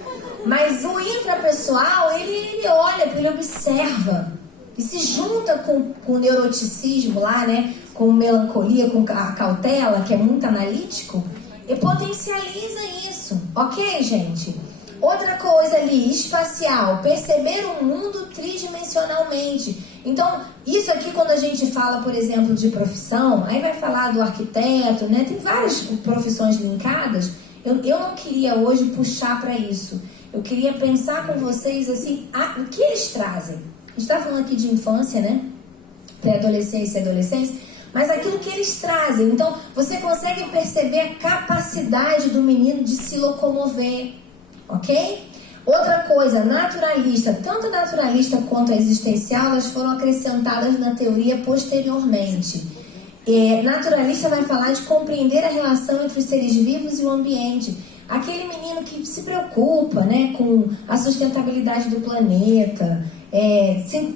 Mas o intrapessoal, ele olha, ele observa e se junta com o neuroticismo lá, né? Com melancolia, com a cautela, que é muito analítico, e potencializa isso. Ok, gente? Outra coisa ali, espacial, perceber o mundo tridimensionalmente. Então, isso aqui quando a gente fala, por exemplo, de profissão, aí vai falar do arquiteto, né? Tem várias profissões linkadas. Eu não queria hoje puxar para isso. Eu queria pensar com vocês, assim, o que eles trazem. A gente está falando aqui de infância, né? Pré-adolescência e adolescência. Mas aquilo que eles trazem. Então, você consegue perceber a capacidade do menino de se locomover. Ok? Outra coisa, naturalista. Tanto a naturalista quanto a existencial, elas foram acrescentadas na teoria posteriormente. Naturalista vai falar de compreender a relação entre os seres vivos e o ambiente. Aquele menino que se preocupa, né, com a sustentabilidade do planeta,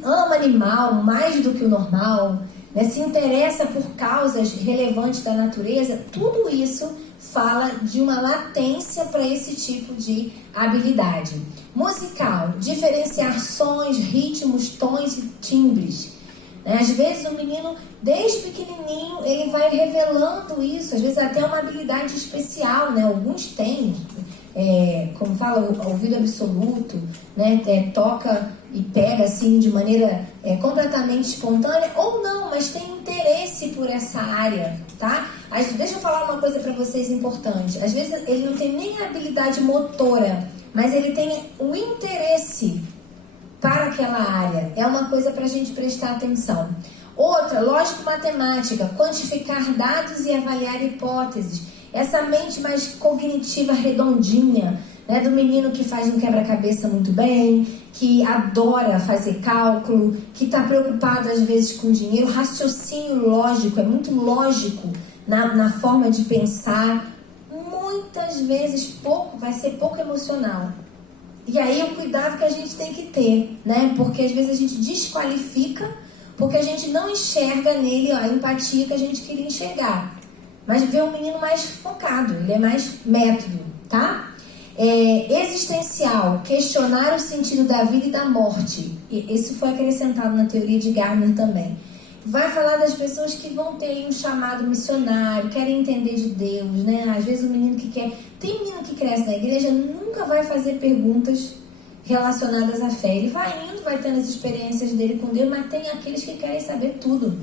ama animal mais do que o normal, né, se interessa por causas relevantes da natureza, tudo isso fala de uma latência para esse tipo de habilidade. Musical, diferenciar sons, ritmos, tons e timbres. Às vezes o menino, desde pequenininho, ele vai revelando isso, às vezes até uma habilidade especial, né? Alguns têm, como fala, o ouvido absoluto, né? Toca e pega assim de maneira completamente espontânea, ou não, mas tem interesse por essa área, tá? Deixa eu falar uma coisa para vocês importante. Às vezes ele não tem nem a habilidade motora, mas ele tem o interesse para aquela área. É uma coisa para a gente prestar atenção. Outra, lógico-matemática, quantificar dados e avaliar hipóteses. Essa mente mais cognitiva redondinha, né, do menino que faz um quebra-cabeça muito bem, que adora fazer cálculo, que está preocupado às vezes com dinheiro, raciocínio lógico, é muito lógico na forma de pensar. Muitas vezes vai ser pouco emocional. E aí o cuidado que a gente tem que ter, né? Porque às vezes a gente desqualifica, porque a gente não enxerga nele a empatia que a gente queria enxergar. mas ver um menino mais focado, ele é mais método, tá? Existencial, questionar o sentido da vida e da morte. Isso foi acrescentado na teoria de Gardner também. Vai falar das pessoas que vão ter um chamado missionário, querem entender de Deus, né? Às vezes o menino que quer... Tem menino que cresce na igreja, nunca vai fazer perguntas relacionadas à fé. Ele vai indo, vai tendo as experiências dele com Deus, mas tem aqueles que querem saber tudo.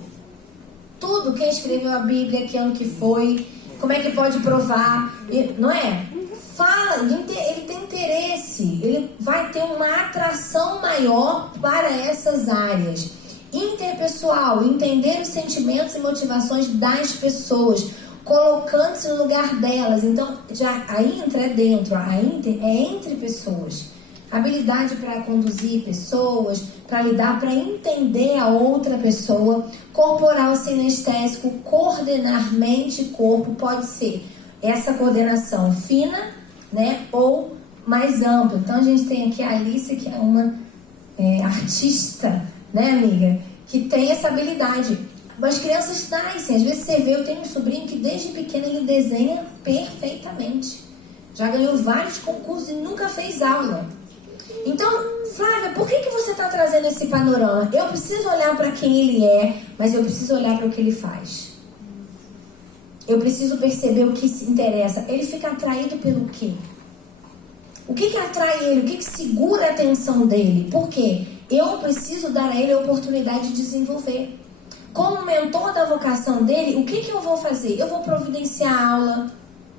Tudo, quem escreveu a Bíblia, que ano que foi, como é que pode provar, não é? Fala, ele tem interesse, ele vai ter uma atração maior para essas áreas. Interpessoal, entender os sentimentos e motivações das pessoas, colocando-se no lugar delas. Então, já a intra é dentro, a inter é entre pessoas. Habilidade para conduzir pessoas, para lidar, para entender a outra pessoa. Corporal, sinestésico, coordenar mente e corpo, pode ser essa coordenação fina, né, ou mais ampla. Então, a gente tem aqui a Alice, que é uma artista, né, amiga, que tem essa habilidade. As crianças nascem, às vezes você vê, eu tenho um sobrinho que desde pequeno ele desenha perfeitamente. Já ganhou vários concursos e nunca fez aula. Então, Flávia, por que você está trazendo esse panorama? Eu preciso olhar para quem ele é, mas eu preciso olhar para o que ele faz. Eu preciso perceber o que se interessa. Ele fica atraído pelo quê? O que atrai ele? O que segura a atenção dele? Por quê? Eu preciso dar a ele a oportunidade de desenvolver. Como mentor da vocação dele, o que eu vou fazer? Eu vou providenciar a aula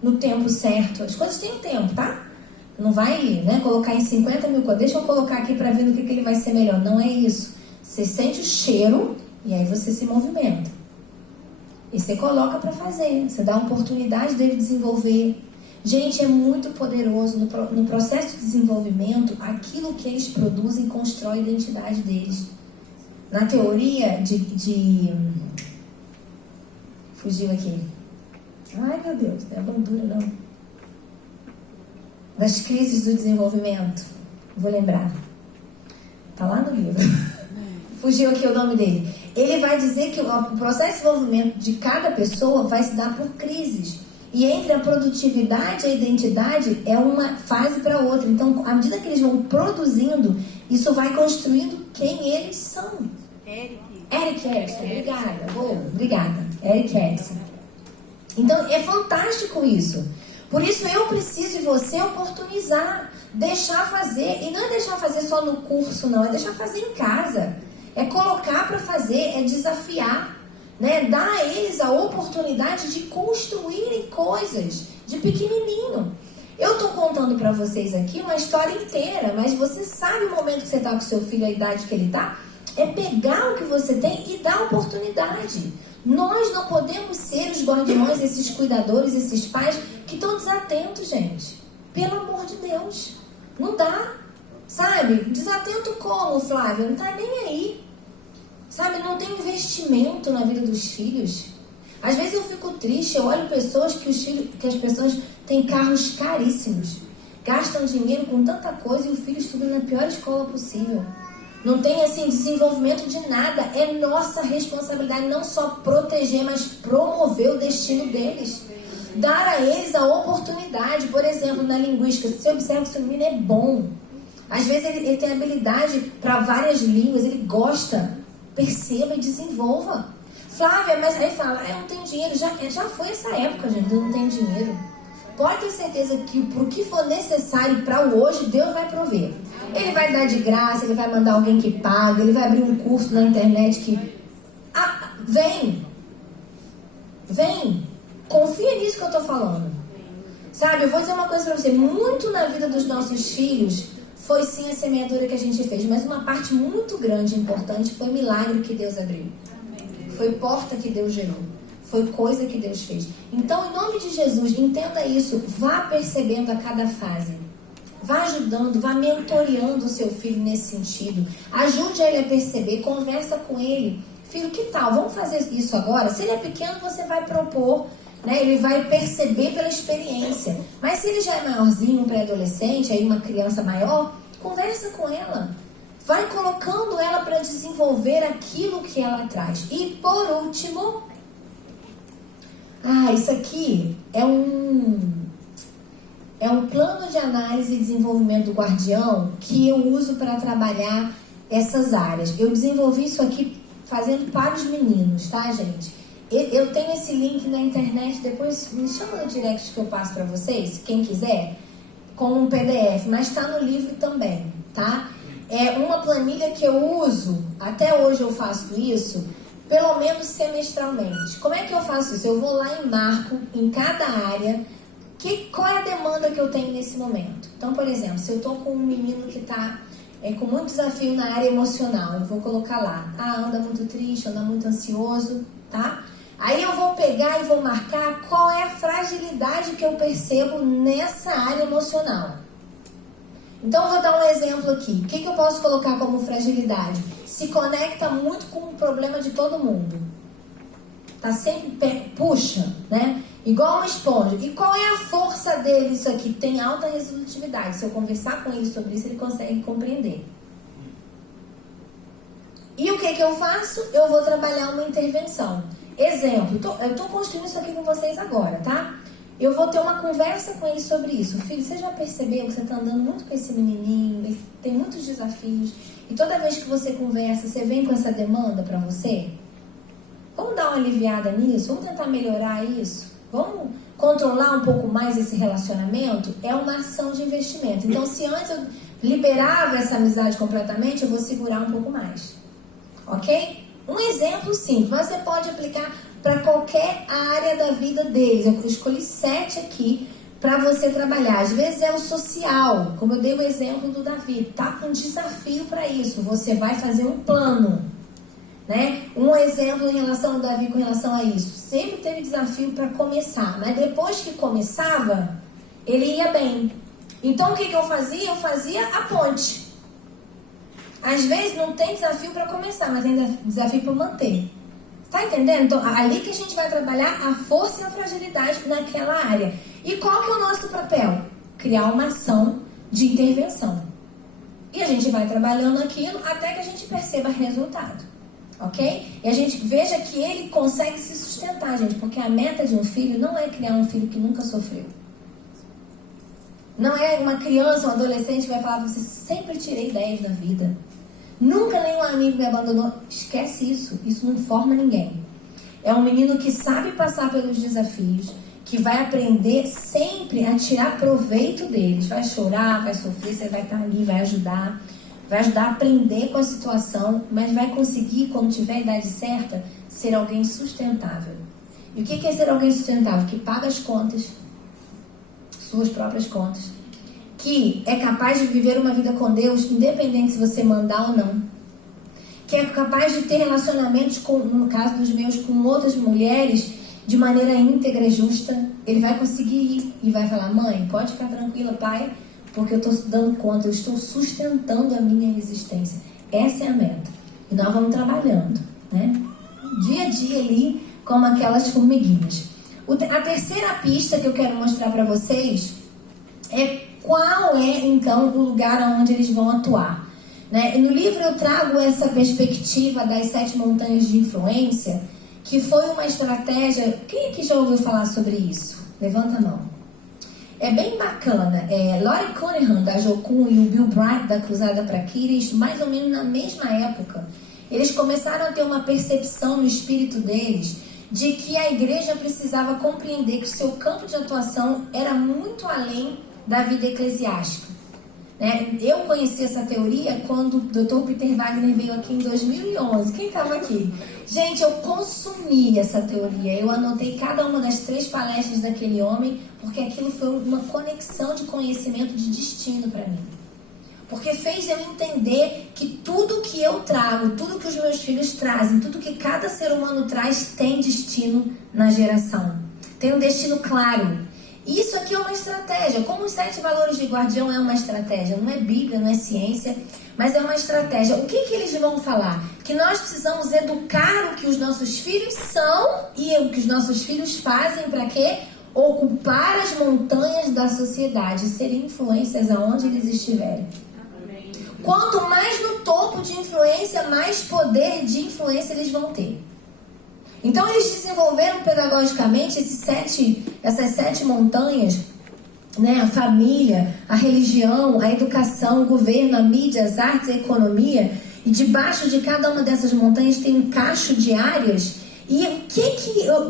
no tempo certo. As coisas têm um tempo, tá? Não vai, né, colocar em 50 mil coisas. Deixa eu colocar aqui para ver no que ele vai ser melhor. Não é isso. Você sente o cheiro e aí você se movimenta. E você coloca para fazer. Você dá a oportunidade dele desenvolver. Gente, é muito poderoso no processo de desenvolvimento. Aquilo que eles produzem constrói a identidade deles. Na teoria fugiu aqui. Ai, meu Deus, não é bandura, não. Das crises do desenvolvimento. Vou lembrar. Tá lá no livro. Fugiu aqui o nome dele. Ele vai dizer que o processo de desenvolvimento de cada pessoa vai se dar por crises. E entre a produtividade e a identidade é uma fase para outra. Então, à medida que eles vão produzindo, isso vai construindo quem eles são. Eric Erickson, obrigada. Obrigada. Eric Erickson. Então, é fantástico isso. Por isso, eu preciso de você oportunizar, deixar fazer. E não é deixar fazer só no curso, não. É deixar fazer em casa. É colocar para fazer, é desafiar. Né? Dar a eles a oportunidade de construírem coisas de pequenininho. Eu estou contando para vocês aqui uma história inteira, mas você sabe o momento que você está com seu filho, a idade que ele está? É pegar o que você tem e dar oportunidade. Nós não podemos ser os guardiões, esses cuidadores, esses pais que estão desatentos, gente. Pelo amor de Deus. Não dá. Sabe? Desatento como, Flávia? Não está nem aí. Sabe? Não tem investimento na vida dos filhos. Às vezes eu fico triste, eu olho pessoas que as pessoas têm carros caríssimos. Gastam dinheiro com tanta coisa e o filho estuda na pior escola possível. Não tem, assim, desenvolvimento de nada. É nossa responsabilidade não só proteger, mas promover o destino deles. Dar a eles a oportunidade. Por exemplo, na linguística, você observa que o seu menino é bom. Às vezes ele tem habilidade para várias línguas, ele gosta. Perceba e desenvolva. Flávia, mas aí fala, eu não tenho dinheiro. Já foi essa época, gente, eu não tenho dinheiro. Pode ter certeza que pro que for necessário para o hoje, Deus vai prover. Ele vai dar de graça, ele vai mandar alguém que paga, ele vai abrir um curso na internet que... Vem. Confia nisso que eu tô falando. Sabe, eu vou dizer uma coisa para você. Muito na vida dos nossos filhos foi sim a semeadura que a gente fez, mas uma parte muito grande e importante foi milagre que Deus abriu. Foi porta que Deus gerou. Foi coisa que Deus fez. Então, em nome de Jesus, entenda isso. Vá percebendo a cada fase. Vá ajudando, vá mentoreando o seu filho nesse sentido. Ajude ele a perceber, conversa com ele. Filho, que tal? Vamos fazer isso agora? Se ele é pequeno, você vai propor, né? Ele vai perceber pela experiência. Mas se ele já é maiorzinho, um pré-adolescente, aí uma criança maior, conversa com ela. Vai colocando ela para desenvolver aquilo que ela traz. E por último, Isso aqui é um plano de análise e desenvolvimento do guardião que eu uso para trabalhar essas áreas. Eu desenvolvi isso aqui fazendo para os meninos, tá, gente? Eu tenho esse link na internet, depois me chama no direct que eu passo para vocês, quem quiser, como um PDF, mas está no livro também, tá? É uma planilha que eu uso, até hoje eu faço isso, pelo menos semestralmente. Como é que eu faço isso? Eu vou lá e marco em cada área qual é a demanda que eu tenho nesse momento. Então, por exemplo, se eu estou com um menino que está com muito desafio na área emocional, eu vou colocar lá, anda muito triste, anda muito ansioso, tá? Aí eu vou pegar e vou marcar qual é a fragilidade que eu percebo nessa área emocional. Então, eu vou dar um exemplo aqui. O que eu posso colocar como fragilidade? Se conecta muito com o problema de todo mundo. Tá sempre, puxa, né? Igual uma esponja. E qual é a força dele isso aqui? Tem alta resolutividade. Se eu conversar com ele sobre isso, ele consegue compreender. E o que eu faço? Eu vou trabalhar uma intervenção. Exemplo, eu tô construindo isso aqui com vocês agora, tá? Eu vou ter uma conversa com ele sobre isso. Filho, você já percebeu que você está andando muito com esse menininho, ele tem muitos desafios, e toda vez que você conversa, você vem com essa demanda para você? Vamos dar uma aliviada nisso? Vamos tentar melhorar isso? Vamos controlar um pouco mais esse relacionamento? É uma ação de investimento. Então, se antes eu liberava essa amizade completamente, eu vou segurar um pouco mais. Ok? Um exemplo simples, mas você pode aplicar para qualquer área da vida deles. Eu escolhi 7 aqui para você trabalhar. Às vezes é o social, como eu dei o exemplo do Davi. Tá com desafio para isso. Você vai fazer um plano, né? Um exemplo em relação ao Davi com relação a isso. Sempre teve desafio para começar, mas depois que começava, ele ia bem. Então o que eu fazia? Eu fazia a ponte. Às vezes não tem desafio para começar, mas tem desafio para manter. Tá entendendo? Então, ali que a gente vai trabalhar a força e a fragilidade naquela área. E qual que é o nosso papel? Criar uma ação de intervenção. E a gente vai trabalhando aquilo até que a gente perceba resultado. Ok? E a gente veja que ele consegue se sustentar, gente. Porque a meta de um filho não é criar um filho que nunca sofreu. Não é uma criança, um adolescente que vai falar, você sempre tirei 10 na vida. Nunca nenhum amigo me abandonou. Esquece isso. Isso não forma ninguém. É um menino que sabe passar pelos desafios, que vai aprender sempre a tirar proveito deles. Vai chorar, vai sofrer, você vai estar ali, vai ajudar a aprender com a situação, mas vai conseguir, quando tiver a idade certa, ser alguém sustentável. E o que é ser alguém sustentável? Que paga as contas, suas próprias contas, que é capaz de viver uma vida com Deus, independente se você mandar ou não, que é capaz de ter relacionamentos, no caso dos meus, com outras mulheres, de maneira íntegra e justa. Ele vai conseguir ir e vai falar, mãe, pode ficar tranquila, pai, porque eu estou dando conta, eu estou sustentando a minha existência. Essa é a meta. E nós vamos trabalhando, né? Dia a dia ali, como aquelas formiguinhas. A terceira pista que eu quero mostrar para vocês é qual é, então, o lugar onde eles vão atuar. Né? No livro eu trago essa perspectiva das 7 montanhas de influência, que foi uma estratégia... Quem aqui já ouviu falar sobre isso? Levanta a mão. É bem bacana. Lori Cunningham, da Jocum, e o Bill Bright, da Cruzada para Quiris, mais ou menos na mesma época, eles começaram a ter uma percepção no espírito deles de que a igreja precisava compreender que o seu campo de atuação era muito além da vida eclesiástica. Né? Eu conheci essa teoria quando o Dr. Peter Wagner veio aqui em 2011. Quem estava aqui? Gente, eu consumi essa teoria. Eu anotei cada uma das 3 palestras daquele homem, porque aquilo foi uma conexão de conhecimento de destino para mim. Porque fez eu entender que tudo que eu trago, tudo que os meus filhos trazem, tudo que cada ser humano traz tem destino na geração. Tem um destino claro. Isso aqui é uma estratégia. Como os 7 valores de guardião é uma estratégia. Não é Bíblia, não é ciência, mas é uma estratégia. O que eles vão falar? Que nós precisamos educar o que os nossos filhos são e o que os nossos filhos fazem para quê? Ocupar as montanhas da sociedade, serem influências aonde eles estiverem. Quanto mais no topo de influência, mais poder de influência eles vão ter. Então eles desenvolveram pedagogicamente essas 7 montanhas, né? A família, a religião, a educação, o governo, a mídia, as artes, a economia. E debaixo de cada uma dessas montanhas tem um cacho de áreas. E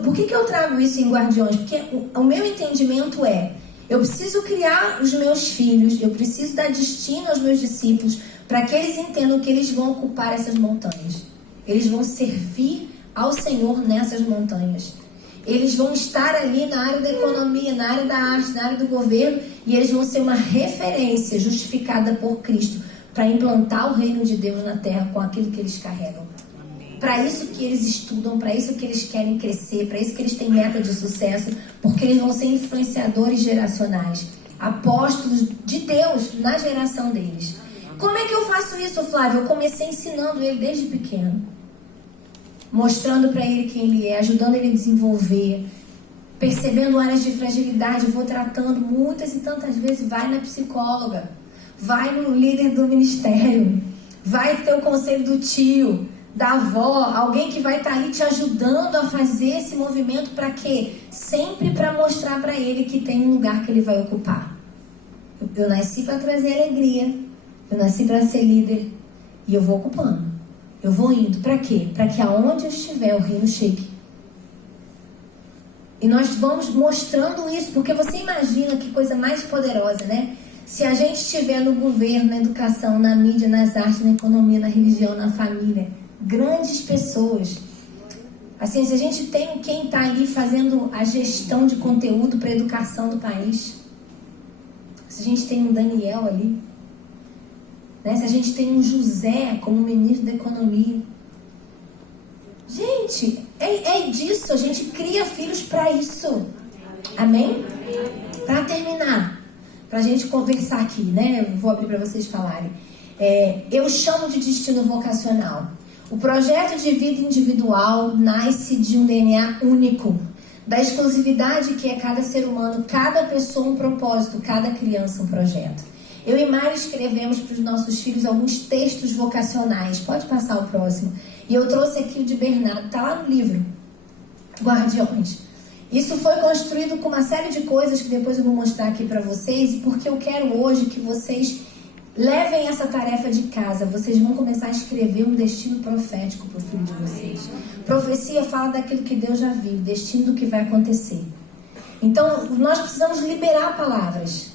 por que eu trago isso em Guardiões? Porque o meu entendimento é: eu preciso criar os meus filhos, eu preciso dar destino aos meus discípulos para que eles entendam que eles vão ocupar essas montanhas. Eles vão servir ao Senhor nessas montanhas. Eles vão estar ali na área da economia, na área da arte, na área do governo, e eles vão ser uma referência justificada por Cristo para implantar o reino de Deus na terra com aquilo que eles carregam. Para isso que eles estudam, para isso que eles querem crescer, para isso que eles têm meta de sucesso, porque eles vão ser influenciadores geracionais, apóstolos de Deus na geração deles. Como é que eu faço isso, Flávio? Eu comecei ensinando ele desde pequeno, mostrando para ele quem ele é, ajudando ele a desenvolver, percebendo áreas de fragilidade, vou tratando muitas e tantas vezes. Vai na psicóloga, vai no líder do ministério, vai ter o conselho do tio, da avó, alguém que vai estar ali te ajudando a fazer esse movimento. Para quê? Sempre para mostrar para ele que tem um lugar que ele vai ocupar. Eu nasci para trazer alegria, eu nasci para ser líder, e eu vou ocupando, eu vou indo. Para quê? Para que aonde eu estiver o reino chegue. E nós vamos mostrando isso, porque você imagina que coisa mais poderosa, né? Se a gente estiver no governo, na educação, na mídia, nas artes, na economia, na religião, na família, grandes pessoas. Assim, se a gente tem quem está ali fazendo a gestão de conteúdo para a educação do país, se a gente tem um Daniel ali, né? Se a gente tem um José como ministro da economia, gente, é disso, a gente cria filhos para isso. Amém? Para terminar, para a gente conversar aqui, né? Eu vou abrir para vocês falarem. Eu chamo de destino vocacional. O projeto de vida individual nasce de um DNA único, da exclusividade que é cada ser humano, cada pessoa um propósito, cada criança um projeto. Eu e Mari escrevemos para os nossos filhos alguns textos vocacionais. Pode passar o próximo. E eu trouxe aqui o de Bernardo, está lá no livro Guardiões. Isso foi construído com uma série de coisas que depois eu vou mostrar aqui para vocês, porque eu quero hoje que vocês levem essa tarefa de casa. Vocês vão começar a escrever um destino profético para o filho de vocês. Profecia fala daquilo que Deus já viu, destino do que vai acontecer. Então, nós precisamos liberar palavras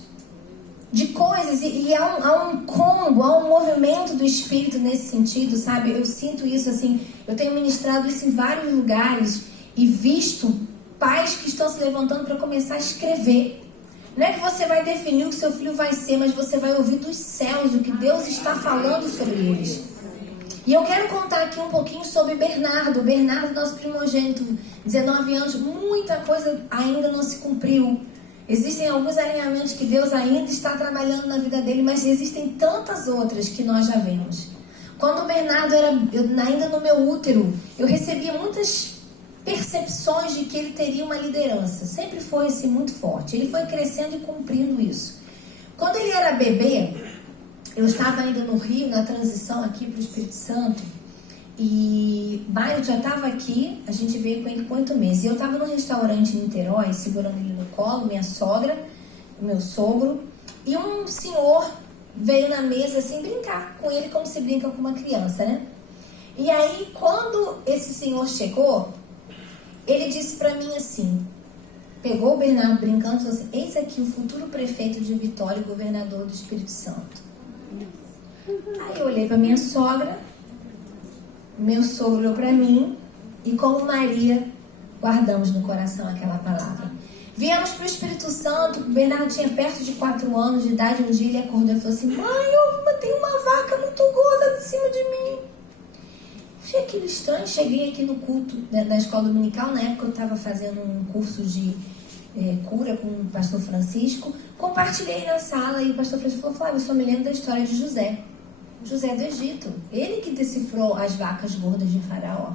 de coisas, e há um combo, há um movimento do Espírito nesse sentido, sabe? Eu sinto isso, assim, eu tenho ministrado isso em vários lugares e visto pais que estão se levantando para começar a escrever. Não é que você vai definir o que seu filho vai ser, mas você vai ouvir dos céus o que Deus está falando sobre eles. E eu quero contar aqui um pouquinho sobre Bernardo. Bernardo, nosso primogênito, 19 anos, muita coisa ainda não se cumpriu. Existem alguns alinhamentos que Deus ainda está trabalhando na vida dele, mas existem tantas outras que nós já vemos. Quando o Bernardo era ainda no meu útero, eu recebia muitas percepções de que ele teria uma liderança. Sempre foi assim muito forte. Ele foi crescendo e cumprindo isso. Quando ele era bebê, eu estava ainda no Rio, na transição aqui para o Espírito Santo, e Mário já estava aqui, a gente veio com ele com 8 meses. E eu estava num restaurante em Niterói, segurando ele no colo, minha sogra, o meu sogro, e um senhor veio na mesa assim brincar com ele como se brinca com uma criança, né? E aí, quando esse senhor chegou, ele disse para mim assim, pegou o Bernardo brincando e falou assim: eis aqui o futuro prefeito de Vitória e governador do Espírito Santo. Aí eu olhei para minha sogra, meu sogro olhou para mim, e como Maria, guardamos no coração aquela palavra. Viemos para o Espírito Santo. O Bernardo tinha perto de 4 anos de idade. Um dia ele acordou e falou assim: mãe, eu tenho uma vaca muito gorda em cima de mim. Achei aquilo estranho. Cheguei aqui no culto da escola dominical. Na época eu estava fazendo um curso de cura com o pastor Francisco. Compartilhei na sala e o pastor Francisco falou: Flávio, eu só me lembro da história de José do Egito. Ele que decifrou as vacas gordas de Faraó.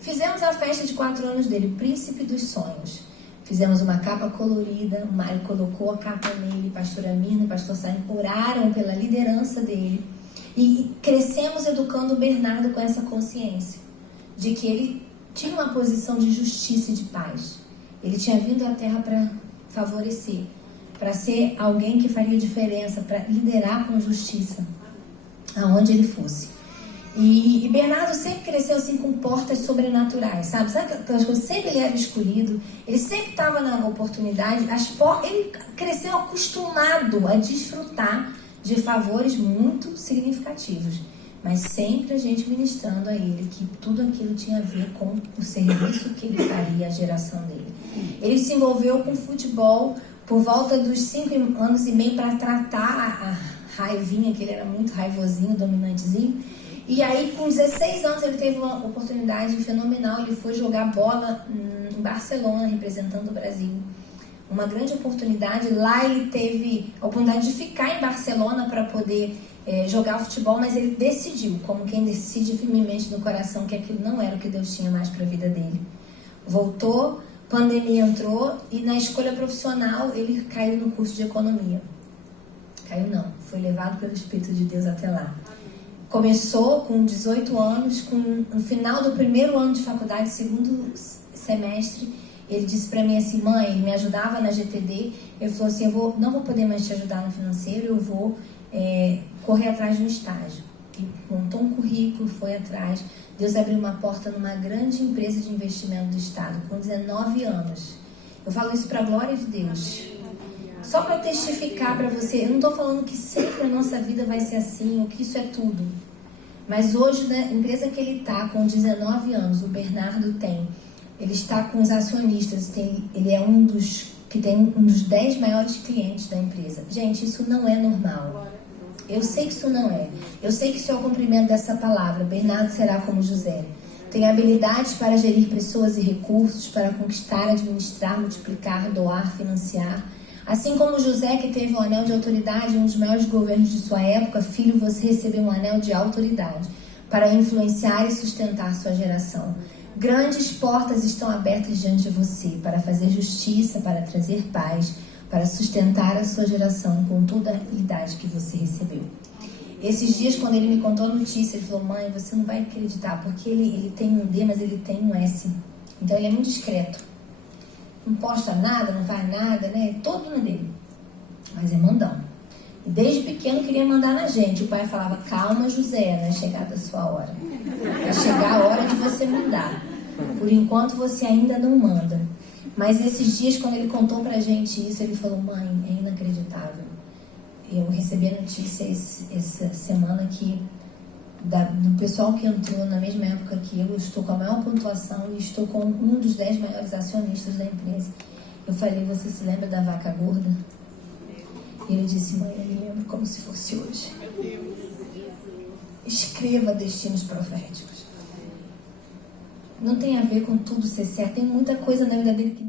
Fizemos a festa de 4 anos dele, príncipe dos sonhos. Fizemos uma capa colorida, o Mário colocou a capa nele, pastora Mirna e pastor Saim oraram pela liderança dele. E crescemos educando o Bernardo com essa consciência de que ele tinha uma posição de justiça e de paz. Ele tinha vindo à Terra para favorecer, para ser alguém que faria diferença, para liderar com justiça, aonde ele fosse. E Bernardo sempre cresceu assim com portas sobrenaturais, sabe? Sabe aquelas coisas? Sempre ele era escolhido, ele sempre estava na oportunidade. Ele cresceu acostumado a desfrutar de favores muito significativos, mas sempre a gente ministrando a ele que tudo aquilo tinha a ver com o serviço que ele faria à geração dele. Ele se envolveu com futebol por volta dos 5 anos e meio para tratar a raivinha, que ele era muito raivosinho, dominantezinho. E aí, com 16 anos, ele teve uma oportunidade fenomenal. Ele foi jogar bola em Barcelona, representando o Brasil. Uma grande oportunidade. Lá ele teve a oportunidade de ficar em Barcelona para poder jogar futebol, mas ele decidiu, como quem decide firmemente no coração, que aquilo não era o que Deus tinha mais para a vida dele. Voltou, pandemia entrou e na escolha profissional ele caiu no curso de economia. Caiu não, foi levado pelo Espírito de Deus até lá. Começou com 18 anos, no final do primeiro ano de faculdade, segundo semestre, ele disse para mim assim: mãe, ele me ajudava na GTD, ele falou assim: não vou poder mais te ajudar no financeiro, eu vou correr atrás de um estágio. E montou um currículo, foi atrás. Deus abriu uma porta numa grande empresa de investimento do estado, com 19 anos. Eu falo isso para a glória de Deus. Só para testificar para você, eu não estou falando que sempre a nossa vida vai ser assim, ou que isso é tudo. Mas hoje, na empresa que ele está, com 19 anos, o Bernardo ele está com os acionistas, ele é um dos 10 maiores clientes da empresa. Gente, isso não é normal. Eu sei que isso não é. Eu sei que isso é o cumprimento dessa palavra. Bernardo será como José. Tem habilidades para gerir pessoas e recursos, para conquistar, administrar, multiplicar, doar, financiar. Assim como José, que teve um anel de autoridade em um dos maiores governos de sua época, filho, você recebeu um anel de autoridade para influenciar e sustentar sua geração. Grandes portas estão abertas diante de você para fazer justiça, para trazer paz, para sustentar a sua geração com toda a idade que você recebeu. Esses dias, quando ele me contou a notícia, ele falou: mãe, você não vai acreditar, porque ele tem um D, mas ele tem um S. Então ele é muito discreto. Não posta nada, não faz nada, né? Todo no dele. Mas é mandão. E desde pequeno queria mandar na gente. O pai falava: calma, José, não é chegada a sua hora. Vai chegar a hora de você mandar. Por enquanto você ainda não manda. Mas esses dias, quando ele contou pra gente isso, ele falou: mãe, é inacreditável. Eu recebi a notícia essa semana que do pessoal que entrou na mesma época que eu estou com a maior pontuação e estou com um dos 10 maiores acionistas da empresa. Eu falei: você se lembra da vaca gorda? E ele disse: mãe, eu me lembro como se fosse hoje. Escreva destinos proféticos. Não tem a ver com tudo ser certo. Tem muita coisa na vida dele que